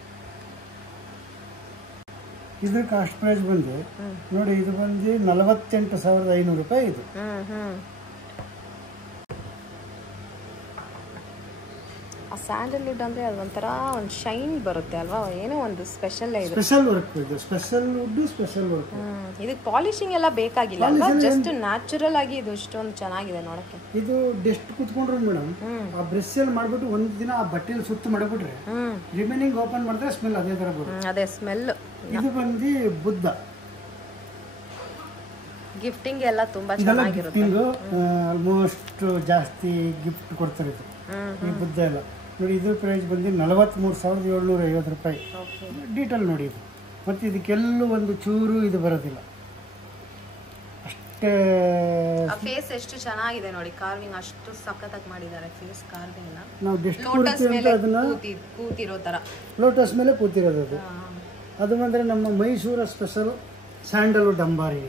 ಇದ್ರ ಕಾಸ್ಟ್ ಪ್ರೈಸ್ ಬಂದು ನೋಡಿ, ಇದು ಬಂದು 48,500 ರೂಪಾಯಿ. ಇದು ಆ ಸ್ಯಾಂಡಲ್ವುಡ್ ಅಂದ್ರೆ ಅದು ಒಂಥರ ಒಂದು ಶೈನ್ ಬರುತ್ತೆ ಅಲ್ವಾ? ಏನೋ ಒಂದು ಸ್ಪೆಷಲ್ ಇದೆ. ಸ್ಪೆಷಲ್ ವರ್ಕ್ ಇದು, ಸ್ಪೆಷಲ್ ವುಡ್, ಸ್ಪೆಷಲ್ ವರ್ಕ್. ಇದಕ್ಕೆ ಪಾಲಿಶಿಂಗ್ ಎಲ್ಲ ಬೇಕಾಗಿಲ್ಲ ಅಲ್ವಾ? ಜಸ್ಟ್ ನ್ಯಾಚುರಲ್ ಆಗಿ ಇದು ಇಷ್ಟೊಂದು ಚೆನ್ನಾಗಿದೆ ನೋಡಕ್ಕೆ. ಇದು ಡೆಸ್ಟ್ ಕುತ್ಕೊಂಡ್ರು ಮೇಡಮ್, ಆ ಬ್ರಷ್ ಅಲ್ಲಿ ಮಾಡ್ಬಿಟ್ಟು ಒಂದು ದಿನ ಆ ಬಟ್ಟೆಯಲ್ಲಿ ಸುತ್ತು ಮಾಡಿಬಿಟ್ರೆ ರಿಮೈನಿಂಗ್ ಓಪನ್ ಮಾಡಿದ್ರೆ ಸ್ಮೆಲ್ ಅದೇ ತರ ಬರುತ್ತೆ. ಅದೇ ಸ್ಮೆಲ್. ಇದು ಬಂದು ಬುದ್ಧ. ಗಿಫ್ಟಿಂಗ್ ಎಲ್ಲ ತುಂಬಾ ಚೆನ್ನಾಗಿರುತ್ತೆ. ಆಲ್ಮೋಸ್ಟ್ ಜಾಸ್ತಿ ಗಿಫ್ಟ್ ಕೊಡ್ತಾರೆ ಇದು, ಈ ಬುದ್ಧ ಎಲ್ಲ. ನೋಡಿ ಇದು ಪ್ರೈಸ್ ಬಂದು 43,750 ರೂಪಾಯಿ. ಡೀಟೇಲ್ ನೋಡಿ ಇದು. ಮತ್ತು ಇದಕ್ಕೆಲ್ಲೂ ಒಂದು ಚೂರು ಇದು ಬರೋದಿಲ್ಲ ಅಷ್ಟೇ. ಫೇಸ್ ಎಷ್ಟು ಚೆನ್ನಾಗಿದೆ ನೋಡಿ, ಕಾರ್ವಿಂಗ್ ಅಷ್ಟು ಸಖತ್ತಾಗಿ ಮಾಡಿದ್ದಾರೆ ಫೇಸ್ ಕಾರ್ವಿಂಗ್ ನ. ನಾವು ಡೆಸ್ಟ್ ಲೋಟಸ್ ಮೇಲೆ ಕೂತಿರೋ ತರ, ಲೋಟಸ್ ಮೇಲೆ ಕೂತಿರೋದು ಅದು. ಅದು ಬಂದರೆ ನಮ್ಮ ಮೈಸೂರ ಸ್ಪೆಷಲ್ ಸ್ಯಾಂಡಲ್ವುಡ್ ಅಂಬಾರಿ.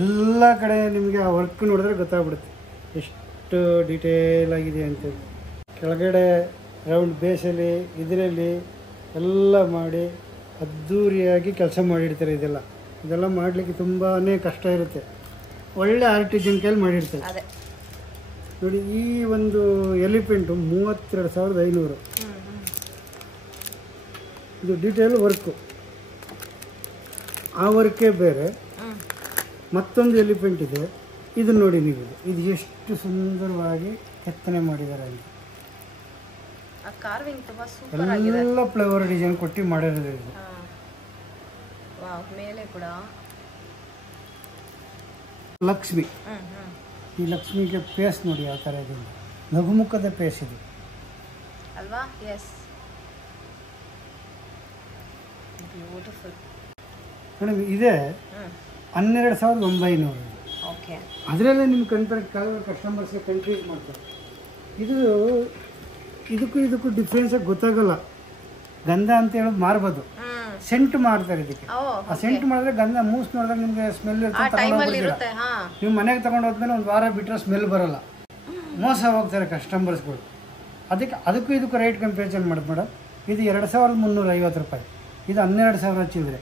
ಎಲ್ಲ ಕಡೆ ನಿಮಗೆ ಆ ವರ್ಕ್ ನೋಡಿದ್ರೆ ಗೊತ್ತಾಗ್ಬಿಡುತ್ತೆ ಎಷ್ಟು ಡೀಟೇಲ್ ಆಗಿದೆ ಅಂತೇಳಿ. ಕೆಳಗಡೆ ರೌಂಡ್ ಬೇಸಲ್ಲಿ ಇದರಲ್ಲಿ ಎಲ್ಲ ಮಾಡಿ ಅದ್ಧೂರಿಯಾಗಿ ಕೆಲಸ ಮಾಡಿರ್ತಾರೆ. ಇದೆಲ್ಲ ಮಾಡಲಿಕ್ಕೆ ತುಂಬಾ ಕಷ್ಟ ಇರುತ್ತೆ. ಒಳ್ಳೆ ಆರ್ಟಿಜನ್ ಕೈಲಿ ಮಾಡಿರ್ತಾರೆ. ನೋಡಿ ಈ ಒಂದು ಎಲಿಫೆಂಟು 32,500. ಇದು ಡೀಟೇಲ್ ವರ್ಕು, ಆ ವರ್ಕೇ ಬೇರೆ. ಮತ್ತೊಂದು ಎಲಿಫೆಂಟ್ ಇದೆ, ಇದು ನೋಡಿ ನೀವು. ಇದು ಎಷ್ಟು ಸುಂದರವಾಗಿ ಕೆತ್ತನೆ ಮಾಡಿದ್ದಾರೆ ಅಂತ. ಎಲ್ಲ ಫ್ಲವರ್ ಡಿಸೈನ್ ಕೊಟ್ಟು ಮಾಡಿರೋದು ಇದು. ಮೇಲೆ ಕೂಡ ಲಕ್ಷ್ಮಿ. ಈ ಲಕ್ಷ್ಮಿಗೆ ಫೇಸ್ ನೋಡಿ ಯಾವ ಥರ ಇದೆ, ನಗುಮುಖದ ಫೇಸ್ ಇದು ಅಲ್ವಾ? S, beautiful. ಮೇಡಮ್ ಇದೆ 12,900. ಓಕೆ. ಅದರಲ್ಲೇ ನಿಮ್ಮ ಕಸ್ಟಮರ್ಸ್ಗೆ ಕನ್ಫ್ಯೂಸ್ ಮಾಡ್ತಾರೆ. ಇದಕ್ಕೂ ಡಿಫ್ರೆನ್ಸ್ ಗೊತ್ತಾಗಲ್ಲ. ಗಂಧ ಅಂತ ಹೇಳೋದು ಮಾರ್ಬೋದು, ಸೆಂಟ್ ಮಾಡ್ತಾರೆ ಇದಕ್ಕೆ. ಆ ಸೆಂಟ್ ಮಾಡಿದ್ರೆ ಗಂಧ ಮೂಸ್ ನೋಡಿದ್ರೆ ನಿಮ್ಗೆ ಸ್ಮೆಲ್ ಇರುತ್ತೆ. ನೀವು ಮನೆಗೆ ತಗೊಂಡು ಹೋದ್ಮೇಲೆ ಒಂದು ವಾರ ಬಿಟ್ಟರೆ ಸ್ಮೆಲ್ ಬರಲ್ಲ, ಮೋಸ ಹೋಗ್ತಾರೆ ಕಸ್ಟಮರ್ಸ್ಗಳು. ಅದಕ್ಕೂ ಇದಕ್ಕೂ ರೇಟ್ ಕಂಪೇರಿಸನ್ ಮಾಡೋದು ಮೇಡಮ್. ಇದು 2,350 ರೂಪಾಯಿ, ಇದು 12,000 ಚಿಲ್ಲರೆ.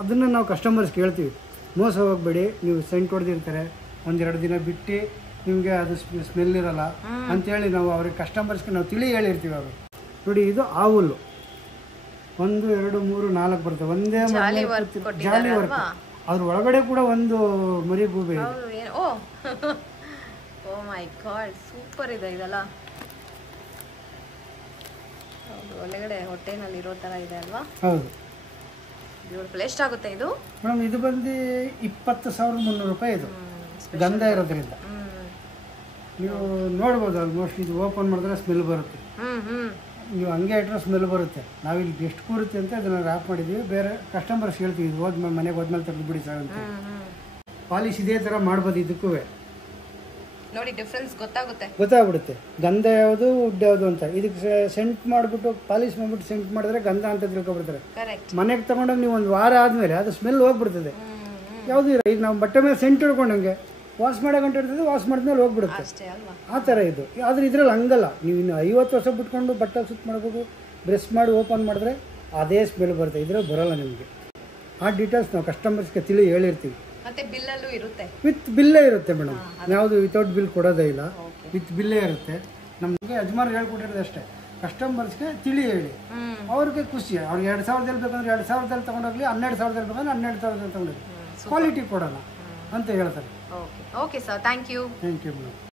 ಅದನ್ನು ನಾವು ಕಸ್ಟಮರ್ಸ್ ಕೇಳ್ತೀವಿ, ಮೋಸ ಹೋಗ್ಬೇಡಿ, ನೀವು ಸೆಂಟ್ ಹೊಡೆದಿರ್ತಾರೆ, 1-2 ದಿನ ಬಿಟ್ಟು ನಿಮಗೆ ಅದು ಸ್ಮೆಲ್ ಇರಲ್ಲ ಅಂತೇಳಿ ನಾವು ಅವ್ರಿಗೆ ಕಸ್ಟಮರ್ಸ್ಗೆ ನಾವು ತಿಳಿ ಹೇಳಿರ್ತೀವಿ. ಅವರು ನೋಡಿ ಇದು ಆವುಲ್ಲು 1, 2, 3, 4 ಬರ್ತವೆ. ಒಂದೇ ಜಾಲಿ ವರ್ಕ್. ಅದ್ರ ಒಳಗಡೆ ಕೂಡ ಒಂದು ಮರಿ ಗೂಬೆ ಇದೆ. ಓ ಮೈ ಗಾಡ್, ಸೂಪರ್ ಇದೆ ಇದೆಲ್ಲ. ಒಳಗಡೆ ಹೊಟ್ಟೆನಲ್ಲಿ ಇರೋ ತರ ಇದೆ ಅಲ್ವಾ? ಹೌದು. ಎಷ್ಟಾಗುತ್ತೆ ಇದು ಮೇಡಮ್? ಇದು ಬಂದು 20,300 ರೂಪಾಯಿ. ಇದು ಗಂಧ ಇರೋದ್ರಿಂದ ನೀವು ನೋಡ್ಬೋದು. ಆಲ್ಮೋಸ್ಟ್ ಇದು ಓಪನ್ ಮಾಡಿದ್ರೆ ಸ್ಮೆಲ್ ಬರುತ್ತೆ. ನೀವು ಹಂಗೆ ಇಟ್ಟರೆ ಸ್ಮೆಲ್ ಬರುತ್ತೆ. ನಾವಿಲ್ಲಿ ಎಷ್ಟು ಕೂರುತ್ತೆ ಅಂತ ಇದನ್ನು ರ್ಯಾಪ್ ಮಾಡಿದ್ದೀವಿ. ಬೇರೆ ಕಸ್ಟಮರ್ಸ್ ಹೇಳ್ತೀವಿ, ಇದು ಹೋದ್ಮೇಲೆ ಮನೆಗೆ ಹೋದ್ಮೇಲೆ ತೆಗೆದು ಬಿಡಿ ಸರ್ ಅಂತ. ಪಾಲಿಶ್ ಇದೇ ಥರ ಮಾಡ್ಬೋದು. ಇದಕ್ಕೂ ನೋಡಿ ಡಿಫ್ರೆನ್ಸ್ ಗೊತ್ತಾಗುತ್ತೆ. ಗೊತ್ತಾಗ್ಬಿಡುತ್ತೆ ಗಂಧ ಯಾವುದು ವುಡ್ ಯಾವುದು ಅಂತ. ಇದಕ್ಕೆ ಸೆಂಟ್ ಮಾಡಿಬಿಟ್ಟು ಪಾಲಿಶ್ ಮಾಡಿಬಿಟ್ಟು ಸೆಂಟ್ ಮಾಡಿದ್ರೆ ಗಂಧ ಅಂತ ತಿಳ್ಕೊಬಿಡ್ತಾರೆ. ಕರೆಕ್ಟ್. ಮನೆಗೆ ತಗೊಂಡಾಗ ನೀವು ಒಂದು ವಾರ ಆದಮೇಲೆ ಅದು ಸ್ಮೆಲ್ ಹೋಗ್ಬಿಡ್ತದೆ. ಯಾವುದು ಇಲ್ಲ, ಈಗ ನಾವು ಬಟ್ಟೆ ಮೇಲೆ ಸೆಂಟ್ ಹಿಡ್ಕೊಂಡಂಗೆ ವಾಶ್ ಮಾಡೋ ಗಂಟೆ ಇರ್ತದೆ, ವಾಶ್ ಮಾಡಿದ್ಮೇಲೆ ಹೋಗ್ಬಿಡುತ್ತೆ. ಅಷ್ಟೇ ಅಲ್ವಾ? ಆ ಥರ ಇದು. ಆದರೆ ಇದ್ರಲ್ಲಿ ಹಂಗಲ್ಲ. ನೀವು ಇನ್ನು 50 ವರ್ಷ ಬಿಟ್ಕೊಂಡು ಬಟ್ಟೆ ಸುತ್ತ ಮಾಡ್ಬೇಕು, ಬ್ರಷ್ ಮಾಡಿ ಓಪನ್ ಮಾಡಿದ್ರೆ ಅದೇ ಸ್ಮೆಲ್ ಬರುತ್ತೆ. ಇದ್ರಲ್ಲಿ ಬರೋಲ್ಲ ನಿಮಗೆ. ಆ ಡೀಟೇಲ್ಸ್ ನಾವು ಕಸ್ಟಮರ್ಸ್ಗೆ ಹೇಳಿರ್ತೀವಿ. ಮತ್ತೆ ಬಿಲ್ಲಲ್ಲೂ ಇರುತ್ತೆ. ವಿತ್ ಬಿಲ್ಲೇ ಇರುತ್ತೆ ಮೇಡಮ್. ಯಾವುದು ವಿತೌಟ್ ಬಿಲ್ ಕೊಡೋದೇ ಇಲ್ಲ, ವಿತ್ ಬಿಲ್ಲೇ ಇರುತ್ತೆ. ನಮಗೆ ಯಜಮಾನ್ರು ಹೇಳ್ಕೊಟ್ಟಿರೋದು ಅಷ್ಟೇ, ಕಸ್ಟಮರ್ಸ್ಗೆ ಹೇಳಿ. ಅವ್ರಿಗೆ ಖುಷಿ. ಅವ್ರಿಗೆ 2000 ಬೇಕಂದ್ರೆ 2000 ತೊಗೊಂಡೋಗ್ಲಿ, 12,000 ಬೇಕಂದ್ರೆ 12,000 ತೊಗೊಂಡೋಗ್ಲಿ, ಕ್ವಾಲಿಟಿ ಕೊಡೋಣ ಅಂತ ಹೇಳ್ತಾರೆ. Okay sir, thank you. Thank you madam.